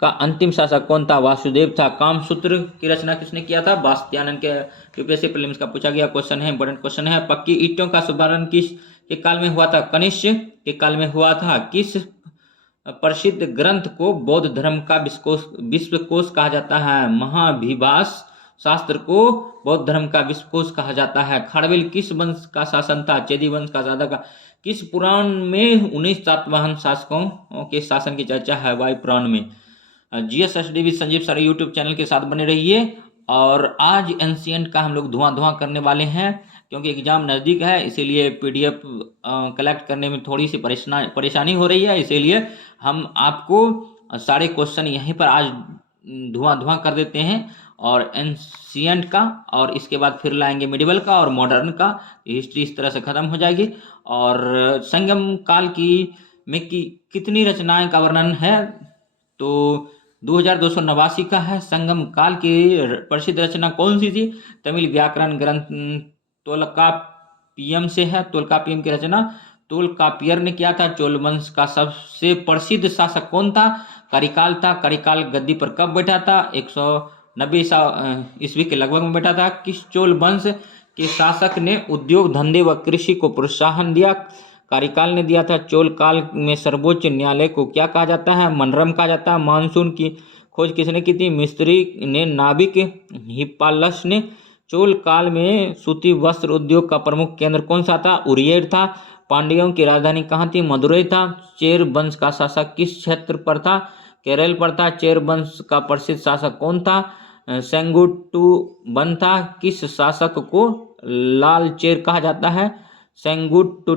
का अंतिम शासक कौन था? वासुदेव था। कामसूत्र की रचना किसने किया था? वात्स्यायन के। यूपीएससी प्रीलिम्स का पूछा गया क्वेश्चन है, इंपॉर्टेंट क्वेश्चन है। पक्की ईंटों का शुभारंभ किस के काल में हुआ था? कनिष्क के काल में हुआ था। किस प्रसिद्ध ग्रंथ को बौद्ध धर्म का विश्वकोश कहा जाता है? महाभिभाष शास्त्र को बौद्ध धर्म का विश्वकोश कहा जाता है। खारवेल किस वंश का शासन था? चेदी वंश का शासक। किस पुराण में 19 सातवाहन शासकों के शासन की चर्चा है? वायु पुराण में। GS study with Sanjeev sir YouTube channel के साथ बने रहिए। और आज एंशिएंट का हम लोग धुआं करने वाले हैं, क्योंकि एग्जाम नज़दीक है, इसीलिए पीडीएफ कलेक्ट करने में थोड़ी सी परेशानी हो रही है। इसीलिए हम आपको सारे क्वेश्चन यहीं पर आज धुआं कर देते हैं, और एंशिएंट का, और इसके बाद फिर लाएंगे मिडिवल का और मॉडर्न का। हिस्ट्री इस तरह से खत्म हो जाएगी। और संगम काल में कितनी रचनाएं का वर्णन है? तो 2289 का है। संगम काल की प्रसिद्ध रचना कौन सी थी? तमिल व्याकरण ग्रंथ तोल्कापियम से है। तोल्कापियम की रचना तोल्कापियर ने किया था। चोल वंश का सबसे प्रसिद्ध शासक कौन था? करिकाल था। करिकाल गद्दी पर कब बैठा था? 190 ईस्वी के लगभग में बैठा था। किस चोल वंश के शासक ने उद्योग धंधे व कृषि को प्रोत्साहन दिया? करिकाल ने दिया था। चोल काल में सर्वोच्च न्यायालय को क्या कहा जाता है? मनरम कहा जाता है। मानसून की खोज किसने की थी? मिस्त्री ने। नाविक हिप्पालस ने। चोल काल में सूती वस्त्र उद्योग का प्रमुख केंद्र कौन सा था? उरियड था। पांड्यों की राजधानी कहाँ थी? मदुरई था। चेर वंश का शासक किस क्षेत्र पर था? केरल पर था। चेर वंश का प्रसिद्ध शासक कौन था? सेंगुट्टू था। किस शासक को लाल चेर कहा जाता है? सेंगुट्टू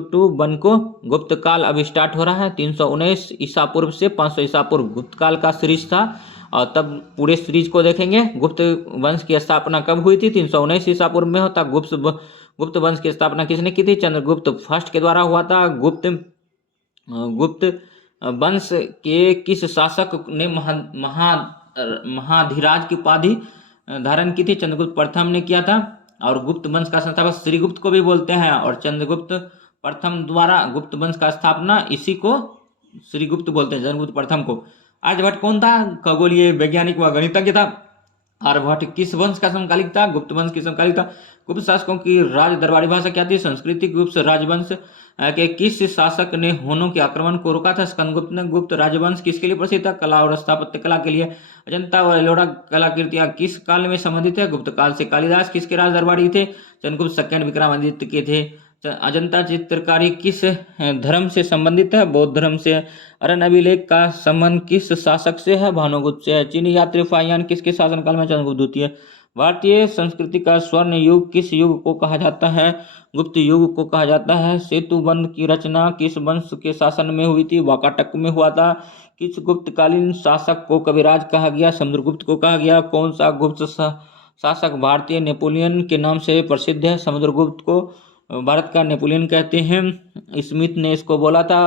को। गुप्त काल अब स्टार्ट हो रहा है। 319 ईसा पूर्व से 500 ईसा पूर्व गुप्त काल का सीरीज था, और तब पूरे सीरीज को देखेंगे। गुप्त वंश की स्थापना कब हुई थी? 319 ईसा पूर्व में होता। गुप्त वंश की स्थापना किसने की थी? चंद्रगुप्त फर्स्ट के द्वारा हुआ था। गुप्त वंश के किस शासक ने महाधिराज की उपाधि धारण की थी? चंद्रगुप्त प्रथम ने किया था। और गुप्त वंश का संस्थापक श्रीगुप्त को भी बोलते हैं, और चंद्रगुप्त प्रथम द्वारा गुप्त वंश का स्थापना इसी को श्रीगुप्त बोलते हैं, चंद्रगुप्त प्रथम को। आर्यभट्ट कौन था? खगोलीय वैज्ञानिक व गणितज्ञ था। आर्यभट्ट किस वंश का समकालिक था? गुप्त वंश की समकालिक था। गुप्त शासकों की राज दरबारी भाषा क्या थी? संस्कृति। गुप्त राजवंश के किस शासक ने हुनों के आक्रमण को रोका था? स्कंदगुप्त ने। गुप्त राजवंश किसके लिए प्रसिद्ध था? कला और स्थापत्य कला के लिए। अजंता और एलोरा कलाकृतियां किस काल में संबंधित है? गुप्त काल से। कालिदास किसके राज दरबारी थे? चंद्रगुप्त सेकंड विक्रमादित्य के थे। अजंता चित्रकारी किस धर्म से संबंधित है? बौद्ध धर्म से। अरण्य अभिलेख का संबंध किस शासक से है? भानुगुप्त से है। चीनी यात्री फाहियान किसके शासनकाल में? चंद्रगुप्त द्वितीय। भारतीय संस्कृति का स्वर्ण युग किस युग को कहा जाता है? गुप्त युग को कहा जाता है। सेतुबंध की रचना किस वंश के शासन में हुई थी? वाकाटक में हुआ था। किस गुप्तकालीन शासक को कविराज कहा गया? समुद्रगुप्त को कहा गया। कौन सा गुप्त शासक भारतीय नेपोलियन के नाम से प्रसिद्ध है? समुद्रगुप्त को भारत का नेपोलियन कहते हैं। स्मिथ ने इसको बोला था।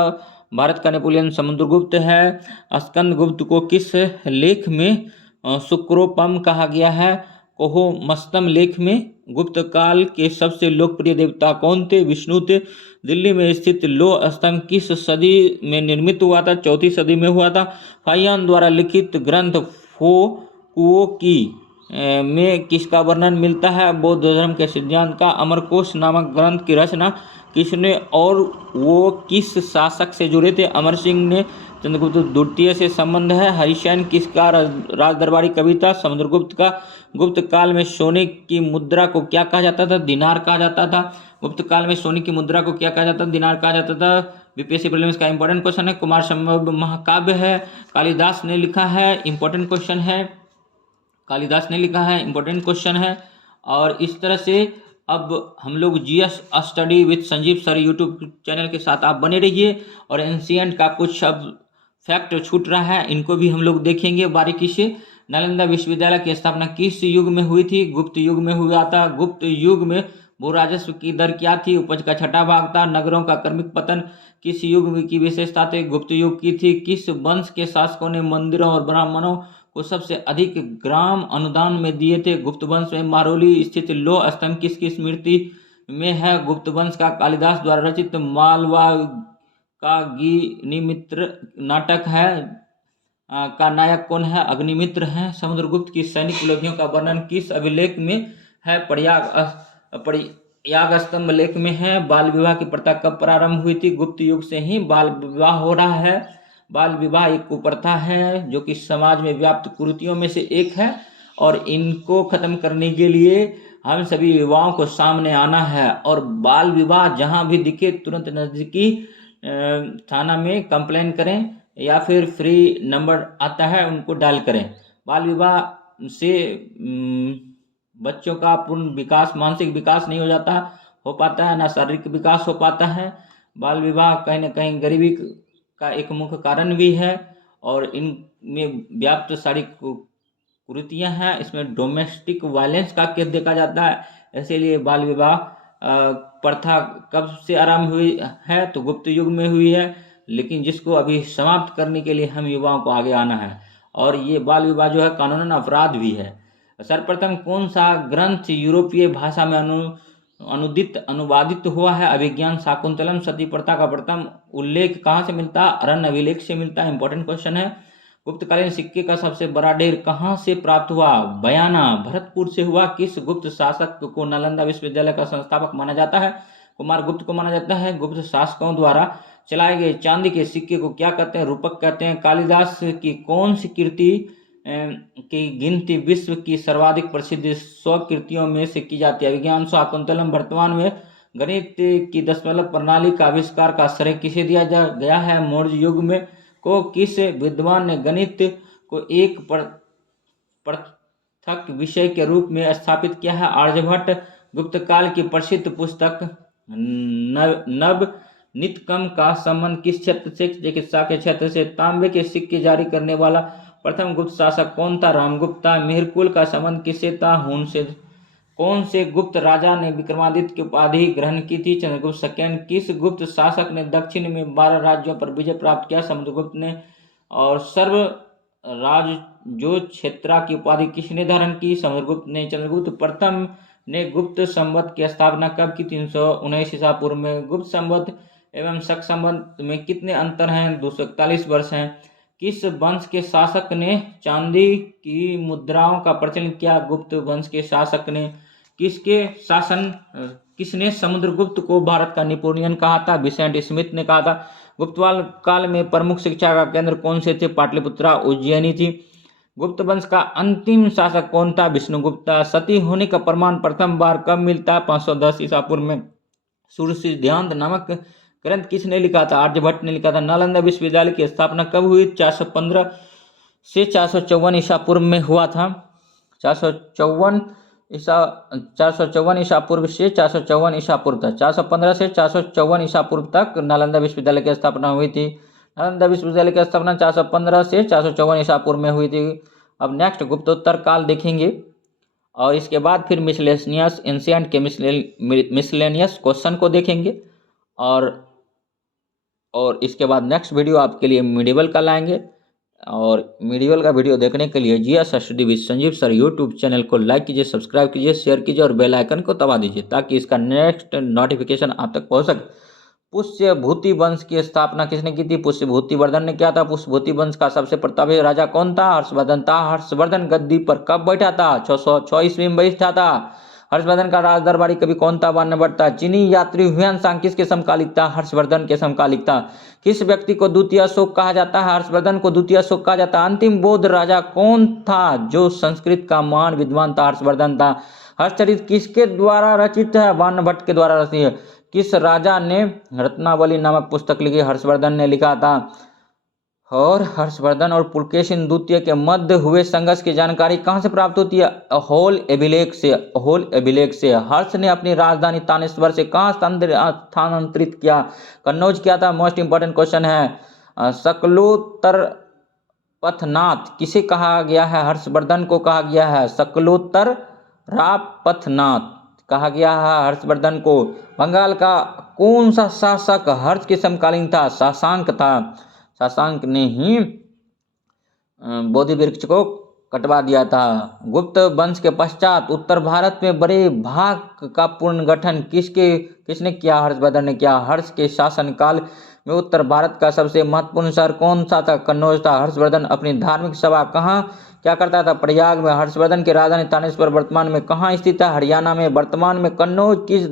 भारत का नेपोलियन समुद्रगुप्त है। स्कंदगुप्त को किस लेख में शुक्रोपम कहा गया है? कोहो मस्तम लेख में। गुप्त काल के सबसे लोकप्रिय देवता कौन थे? विष्णु थे। दिल्ली में स्थित लोह स्तंभ किस सदी में निर्मित हुआ था? 4वीं सदी में हुआ था। फाहियान द्वारा लिखित ग्रंथ फो कुओ की में किसका वर्णन मिलता है? बौद्ध धर्म के सिद्धांत का। अमरकोश नामक ग्रंथ की रचना किसने और वो किस शासक से जुड़े थे? अमर सिंह ने। चंद्रगुप्त द्वितीय से संबंध है। हरिशैन किसका राज दरबारी कवि था? समुद्रगुप्त का। गुप्त काल में सोने की मुद्रा को क्या कहा जाता था? दिनार कहा जाता था। गुप्त काल में सोने की मुद्रा को क्या कहा जाता था? दिनार कहा जाता था। बीपीएससी प्रीलिम्स का इंपॉर्टेंट क्वेश्चन है। कुमार संभव महाकाव्य है, कालिदास ने लिखा है। इंपॉर्टेंट क्वेश्चन है, कालिदास ने लिखा है। इंपॉर्टेंट क्वेश्चन है। और इस तरह से अब हम लोग GS study with Sanjeev sir YouTube channel के साथ आप बने रहिए। और एंशिएंट का कुछ अब फैक्ट छूट रहा है, इनको भी हम लोग देखेंगे बारीकी से। नालंदा विश्वविद्यालय की स्थापना किस युग में हुई थी? गुप्त युग में हुआ था। गुप्त युग में भू राजस्व की दर क्या थी? उपज का छठा भाग था। नगरों का क्रमिक पतन किस युग की विशेषता थी? गुप्त युग की थी। किस वंश के शासकों ने मंदिरों और ब्राह्मणों को सबसे अधिक ग्राम अनुदान में दिए थे? गुप्त वंश में। मारोली स्थित लोह स्तंभ किसकी स्मृति में है? गुप्त वंश का। कालिदास द्वारा रचित मालवा का गिनिमित्र नाटक है। का नायक कौन है? अग्निमित्र हैं। समुद्रगुप्त की सैनिक उपलब्धियों का वर्णन किस अभिलेख में है? प्रयाग स्तंभ लेख में है। बाल विवाह की प्रथा कब प्रारंभ हुई थी? गुप्त युग से ही बाल विवाह हो रहा है। बाल विवाह एक कुप्रथा है जो कि समाज में व्याप्त कुरीतियों में से एक है, और इनको खत्म करने के लिए हम सभी युवाओं को सामने आना है। और बाल विवाह जहां भी दिखे तुरंत नजदीकी थाना में कंप्लेन करें, या फिर फ्री नंबर आता है उनको डायल करें। बाल विवाह से बच्चों का पूर्ण विकास, मानसिक विकास नहीं हो पाता है, ना शारीरिक विकास हो पाता है। बाल विवाह कहीं ना कहीं गरीबी का एक मुख्य कारण भी है, और इनमें व्याप्त सारी कुरीतियां हैं। इसमें डोमेस्टिक वायलेंस का केस देखा जाता है। इसीलिए बाल विवाह प्रथा कब से आरंभ हुई है? तो गुप्त युग में हुई है, लेकिन जिसको अभी समाप्त करने के लिए हम युवाओं को आगे आना है। और ये बाल विवाह जो है कानूनन अपराध भी है। सर्वप्रथम कौन सा ग्रंथ यूरोपीय भाषा में अनुवादित हुआ है? अभिज्ञान शाकुंतलम। सती प्रथा का प्रथम उल्लेख कहाँ से मिलता है? अरण्य अभिलेख से मिलता है। इंपॉर्टेंट क्वेश्चन है। गुप्तकालीन सिक्के का सबसे बड़ा ढेर कहाँ से प्राप्त हुआ? बयाना, भरतपुर से हुआ। किस गुप्त शासक को नालंदा विश्वविद्यालय का संस्थापक माना जाता है? कुमार गुप्त को माना जाता है। गुप्त शासकों द्वारा चलाए गए चांदी के सिक्के को क्या कहते हैं? रूपक कहते हैं। कालिदास की कौन सी कृति की गिनती विश्व की सर्वाधिक प्रसिद्ध 100 कृतियों में से की जाती है? अभिज्ञान शाकुंतलम। वर्तमान में गणित की दशमलव प्रणाली का आविष्कार का श्रेय किसे दिया गया है? मौर्य युग में को किस विद्वान ने गणित को एक पृथक विषय के रूप में स्थापित किया है? आर्यभट्ट। गुप्त काल की प्रसिद्ध पुस्तक नवनीतकम का संबंध किस क्षेत्र से? चिकित्सा के क्षेत्र से। तांबे के सिक्के जारी करने वाला प्रथम गुप्त शासक कौन था? रामगुप्ता। मिहिरकुल का संबंध किससे था? हुन से। कौन से गुप्त राजा ने विक्रमादित्य की उपाधि ग्रहण की थी? चंद्रगुप्त सेकंड। किस गुप्त शासक ने दक्षिण में 12 राज्यों पर विजय प्राप्त किया? समुद्रगुप्त ने। और सर्व राजजो क्षेत्रा की उपाधि किसने धारण की? समुद्रगुप्त ने। चंद्रगुप्त प्रथम ने गुप्त संवत की स्थापना कब की? 319 ईसा पूर्व में। गुप्त संवत एवं शक संवत में कितने अंतर हैं? 241 वर्ष हैं। किस वंश के शासक ने चांदी की मुद्राओं का प्रचलन किया? गुप्त वंश के शासक ने। किसने समुद्रगुप्त को भारत का नेपोलियन कहा था? विसेंट स्मिथ ने कहा था। गुप्त काल में प्रमुख शिक्षा का केंद्र कौन से थे? पाटलिपुत्रा, उज्जैनी थी। गुप्त वंश का अंतिम शासक कौन था? विष्णुगुप्त। सती होने का प्रमाण प्रथम बार कब मिलता है? 510 ईसा पूर्व में। सूर्य सिद्धांत नामक ग्रंथ किसने लिखा था? आर्यभट्ट ने लिखा था। नालंदा विश्वविद्यालय की स्थापना कब हुई? 415 से 454 ईसा पूर्व में हुआ था। 454 ईसा पूर्व से 454 ईसा पूर्व तक, 415 से 454 ईसा पूर्व तक नालंदा विश्वविद्यालय की स्थापना हुई थी। नालंदा विश्वविद्यालय की स्थापना 415 से 454 ईसा पूर्व में हुई थी। अब नेक्स्ट गुप्तोत्तर काल देखेंगे, और इसके बाद फिर मिसलेनियस, एंशिएंट के मिसलेनियस क्वेश्चन को देखेंगे, और इसके बाद नेक्स्ट वीडियो आपके लिए मिडिवल का लाएंगे। और मिडिवल का वीडियो देखने के लिए GS study with Sanjeev sir YouTube channel को लाइक कीजिए, सब्सक्राइब कीजिए, शेयर कीजिए और बेल आइकन को दबा दीजिए ताकि इसका नेक्स्ट नोटिफिकेशन आप तक पहुंच सके। पुष्यभूति वंश की स्थापना किसने की थी? पुष्यभूति वर्धन ने किया था। पुष्यभूति वंश का सबसे प्रतापी राजा कौन था? हर्षवर्धन था। हर्षवर्धन गद्दी पर कब बैठा था? 606 ईस्वी में बैठा था। हर्षवर्धन का राज दरबारी कवि कौन था? वानवट था। चीनी यात्री ह्वेनसांग किसके समकालिक था? हर्षवर्धन के समकालिक था। किस व्यक्ति को द्वितीय अशोक कहा जाता है? हर्षवर्धन को द्वितीय अशोक कहा जाता है। अंतिम बौद्ध राजा कौन था जो संस्कृत का महान विद्वान था? हर्षवर्धन था। हर्षचरित किसके द्वारा रचित है? वानभट्ट के द्वारा रचित है। किस राजा ने रत्नावली नामक पुस्तक लिखी? हर्षवर्धन ने लिखा था। और हर्षवर्धन और पुलकेशिन द्वितीय के मध्य हुए संघर्ष की जानकारी कहाँ से प्राप्त होती है? अहोल अभिलेख से। अहोल अभिलेख से। हर्ष ने अपनी राजधानी तानेश्वर से कहाँ स्थानांतरित किया? कन्नौज किया था। मोस्ट इंपॉर्टेंट क्वेश्चन है। शकलोत्तर पथनाथ किसे कहा गया है? हर्षवर्धन को कहा गया है। शकलोत्तर पथनाथ कहा गया है हर्षवर्धन को। बंगाल का कौन सा शासक हर्ष के समकालीन था? शशांक था। शशांक ने ही बोधि वृक्ष को कटवा दिया था। गुप्त वंश के पश्चात उत्तर भारत में बड़े भाग का पुनर्गठन किसने किया? हर्षवर्धन ने किया। हर्ष के शासनकाल में उत्तर भारत का सबसे महत्वपूर्ण शहर कौन सा था? कन्नौज था। हर्षवर्धन अपनी धार्मिक सभा कहाँ क्या करता था? प्रयाग में। हर्षवर्धन की राजधानी थानेश्वर वर्तमान में कहाँ स्थित है? हरियाणा में। वर्तमान में कन्नौज किस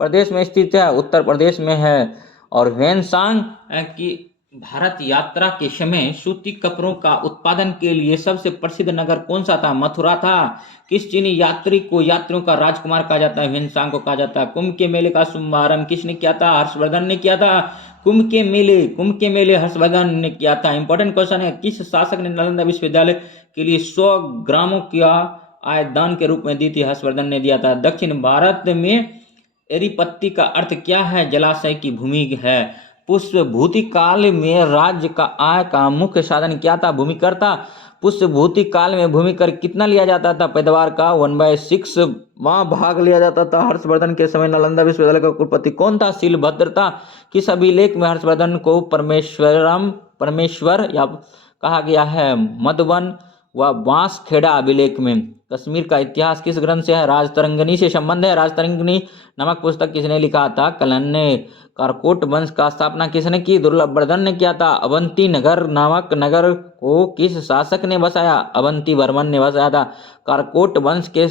प्रदेश में स्थित है? उत्तर प्रदेश में है। और ह्वेनसांग की भारत यात्रा के समय सूती कपड़ों का उत्पादन के लिए सबसे प्रसिद्ध नगर कौन सा था? मथुरा था। किस चीनी यात्री को यात्रियों का राजकुमार कहा जाता है? ह्वेनसांग को कहा जाता है। कुंभ के मेले का शुभारंभ किसने किया था? हर्षवर्धन ने किया था। कुंभ के मेले हर्षवर्धन ने किया था। इंपॉर्टेंट क्वेश्चन है, किस शासक ने नालंदा विश्वविद्यालय के लिए 100 ग्रामों का आय दान के रूप में दी थी? हर्षवर्धन ने दिया था। दक्षिण भारत में एरीपत्ती का अर्थ क्या है? जलाशय की भूमि है। पुष्पभूति काल में राज्य का आय का मुख्य साधन क्या था? भूमिकर था। पुष्पभूति काल में भूमिकर कितना लिया जाता था? पैदावार का 1/6 भाग लिया जाता था। हर्षवर्धन के समय नालंदा विश्वविद्यालय का कुलपति कौन था? शीलभद्र था। किस अभिलेख में हर्षवर्धन को परमेश्वर या कहा गया है? मधुबन व बांसखेड़ा अभिलेख में। कश्मीर का इतिहास किस ग्रंथ से है? राजतरंगिणी से संबंध है। राजतरंगिणी नामक पुस्तक किसने लिखा था? कलन ने। कारकोट वंश का स्थापना किसने की? दुर्लभवर्धन ने किया था। अवंती नगर नामक नगर को किस शासक ने बसाया? अवंती वर्मन ने बसाया था। कारकोट वंश के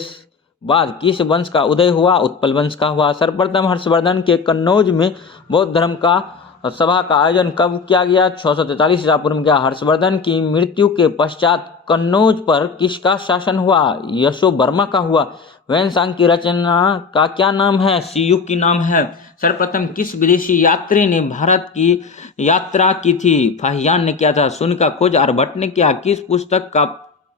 बाद किस वंश का उदय हुआ? उत्पल वंश का हुआ। सर्वप्रथम हर्षवर्धन के कन्नौज में बौद्ध धर्म का सभा का आयोजन कब किया गया? 643 ईसा पूर्व में किया। हर्षवर्धन की मृत्यु के पश्चात कन्नौज पर किसका शासन हुआ? यशोवर्मा का हुआ। ह्वेनसांग की रचना का क्या नाम है? सीयुग की नाम है। सर्वप्रथम किस विदेशी यात्री ने भारत की यात्रा की थी? फाहियान ने किया था। शून्य का खोज आर्यभट्ट ने किया। किस पुस्तक का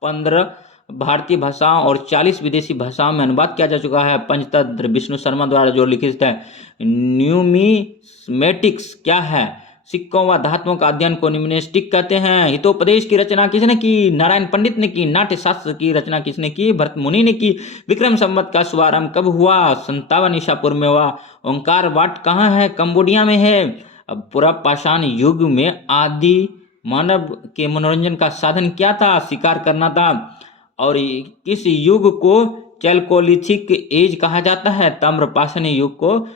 15 भारतीय भाषाओं और 40 विदेशी भाषाओं में अनुवाद किया जा चुका है? पंचतंत्र विष्णु शर्मा द्वारा जो लिखित है। न्यूमिस्मेटिक्स क्या है? सिक्कों व धातुओं का अध्ययन को न्यूमिस्टिक कहते हैं। हितोपदेश की रचना किसने की? नारायण पंडित ने की। नाट्य शास्त्र की रचना किसने की? भरत मुनि ने की। विक्रम संवत का शुभारंभ कब हुआ? 57 ईसा पूर्व में हुआ। ओंकार वाट कहाँ है? कंबोडिया में है। अब पुरापाषाण युग में आदि मानव के मनोरंजन का साधन क्या था? शिकार करना था। और किस युग को चैल्कोलिथिक एज कहा जाता है? ताम्रपाषाण युग को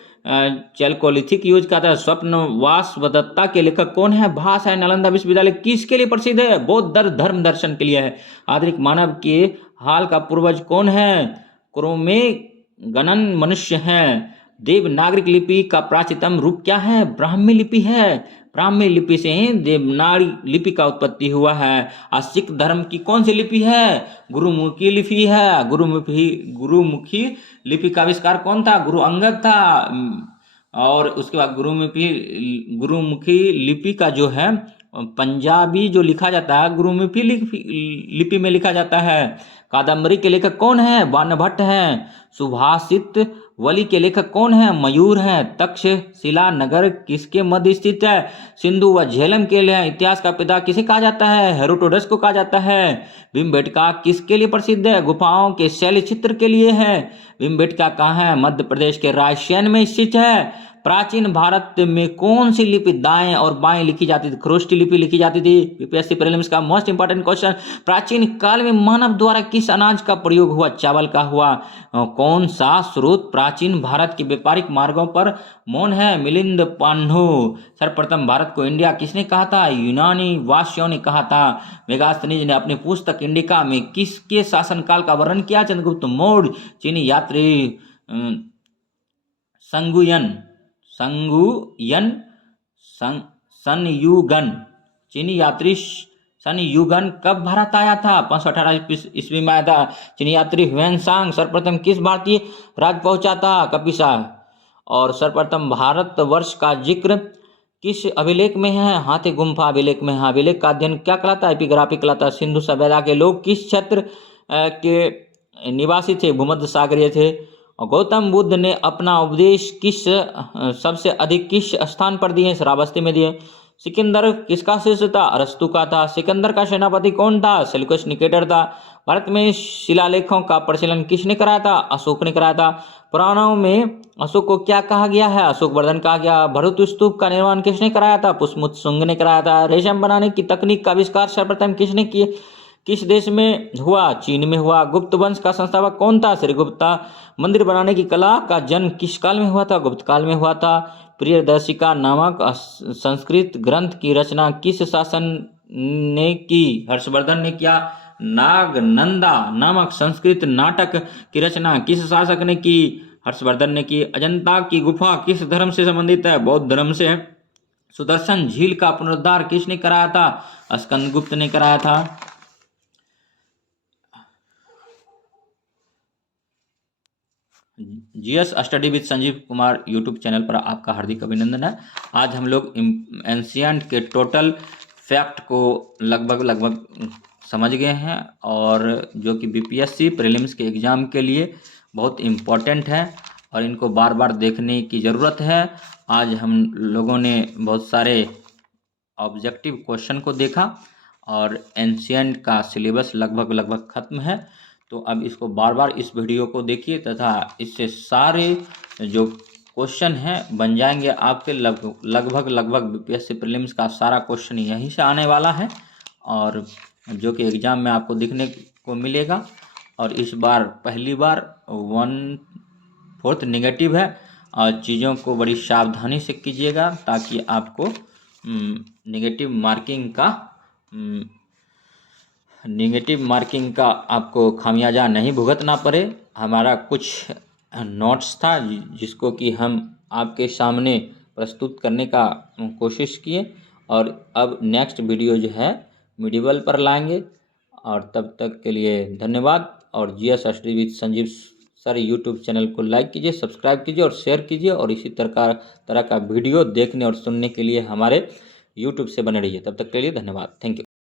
चैल्कोलिथिक युग कहा जाता है। स्वप्नवासवदत्ता के लेखक कौन है? भास है। नालंदा विश्वविद्यालय किसके लिए प्रसिद्ध है? बौद्ध धर्म दर्शन के लिए है। आधुनिक मानव के हाल का पूर्वज कौन है? क्रोमैगनन मनुष्य है। देवनागरिक लिपि का प्राचीनतम रूप क्या है? ब्राह्मी लिपि है। ब्राह्मी लिपि से ही देवनागरी लिपि का उत्पत्ति हुआ है। सिख धर्म की कौन सी लिपि है? गुरुमुखी लिपि है। गुरुमुखी लिपि का आविष्कार कौन था? गुरु अंगद था। और उसके बाद गुरुमुखी लिपि का जो है पंजाबी जो लिखा जाता है गुरुमुखी लिपि में लिखा जाता है। कादम्बरी के लेखक कौन है? बाणभट्ट हैं। सुभाषित वली के लेखक कौन है? मयूर हैं। तक्षशिला नगर किसके मध्य स्थित है? सिंधु व झेलम के लिए। इतिहास का पिता किसे कहा जाता है? हेरोडोटस को कहा जाता है। भीमबेटका किसके लिए प्रसिद्ध है? गुफाओं के शैल चित्र के लिए है। भीमबेटका कहाँ है? मध्य प्रदेश के रायसेन में स्थित है। प्राचीन भारत में कौन सी लिपि दाएं और बाएं लिखी जाती थी? खरोष्टी लिपि लिखी जाती थी। यूपीएससी प्रीलिम्स का मोस्ट इंपॉर्टेंट क्वेश्चन, प्राचीन काल में मानव द्वारा किस अनाज का प्रयोग हुआ? चावल का हुआ। कौन सा स्रोत प्राचीन भारत के व्यापारिक मार्गों पर मौन है? मिलिंद पान्हु। सर्वप्रथम भारत को इंडिया किसने कहा था? यूनानी वासियों ने कहा था। मेगास्थनीज ने अपनी पुस्तक इंडिका में किसके शासनकाल का वर्णन किया? चंद्रगुप्त मौर्य। चीनी यात्री सनयुगन चीनी यात्री सनयुगन कब भारत आया था? 518 ईस्वी में आया था। चीनी यात्री ह्वेनसांग सर्वप्रथम किस भारतीय राज्य पहुंचा था? कपिसा। और सर्वप्रथम भारतवर्ष का जिक्र किस अभिलेख में है? हाथी गुम्फा अभिलेख में है। अभिलेख का अध्ययन क्या कहलाता है? एपिग्राफी कहलाता है। सिंधु सभ्यता के लोग किस क्षेत्र के निवासी थे? भूमध्य सागरीय थे। गौतम बुद्ध ने अपना उपदेश सबसे अधिक किस स्थान पर दिए? श्रावस्ती में दिए। सिकंदर किसका शिष्य था? अरस्तु का था। सिकंदर का सेनापति कौन था? सेल्यूकस निकेटर था। भारत में शिलालेखों का प्रचलन किसने कराया था? अशोक ने कराया था। पुराणों में अशोक को क्या कहा गया है? अशोक वर्धन कहा गया। भरूच स्तूप का निर्माण किसने कराया था? पुष्पमुत शुंग ने कराया था। रेशम बनाने की तकनीक का आविष्कार सर्वप्रथम किस देश में हुआ? चीन में हुआ। गुप्त वंश का संस्थापक कौन था? श्रीगुप्ता। मंदिर बनाने की कला का जन्म किस काल में हुआ था? गुप्त काल में हुआ था। प्रियदर्शिका नामक संस्कृत ग्रंथ की रचना किस शासन ने की? हर्षवर्धन ने किया। नागनंदा नामक संस्कृत नाटक की रचना किस शासक ने की? हर्षवर्धन ने की। अजंता की गुफा किस धर्म से संबंधित है? बौद्ध धर्म से है। सुदर्शन झील का पुनरुद्धार किसने कराया था? स्कंदगुप्त ने कराया था। GS study with Sanjeev Kumar YouTube channel पर आपका हार्दिक अभिनंदन है। आज हम लोग एंशिएंट के टोटल फैक्ट को लगभग समझ गए हैं और जो कि बीपीएससी प्रीलिम्स के एग्ज़ाम के लिए बहुत इम्पॉर्टेंट है और इनको बार बार देखने की ज़रूरत है। आज हम लोगों ने बहुत सारे ऑब्जेक्टिव क्वेश्चन को देखा और एंशिएंट का सिलेबस लगभग ख़त्म है। तो अब इसको बार बार इस वीडियो को देखिए तथा इससे सारे जो क्वेश्चन हैं बन जाएंगे आपके। लगभग बीपीएससी प्रीलिम्स का सारा क्वेश्चन यहीं से आने वाला है और जो कि एग्ज़ाम में आपको दिखने को मिलेगा। और इस बार पहली बार 1/4 नेगेटिव है और चीज़ों को बड़ी सावधानी से कीजिएगा ताकि आपको नेगेटिव मार्किंग का आपको खामियाजा नहीं भुगतना पड़े। हमारा कुछ नोट्स था जिसको कि हम आपके सामने प्रस्तुत करने का कोशिश किए और अब नेक्स्ट वीडियो जो है मिडिवल पर लाएंगे। और तब तक के लिए धन्यवाद। और GS study with Sanjeev sir YouTube channel को लाइक कीजिए, सब्सक्राइब कीजिए और शेयर कीजिए और इसी तरह का वीडियो देखने और सुनने के लिए हमारे यूट्यूब से बने रहिए। तब तक के लिए धन्यवाद। Thank you.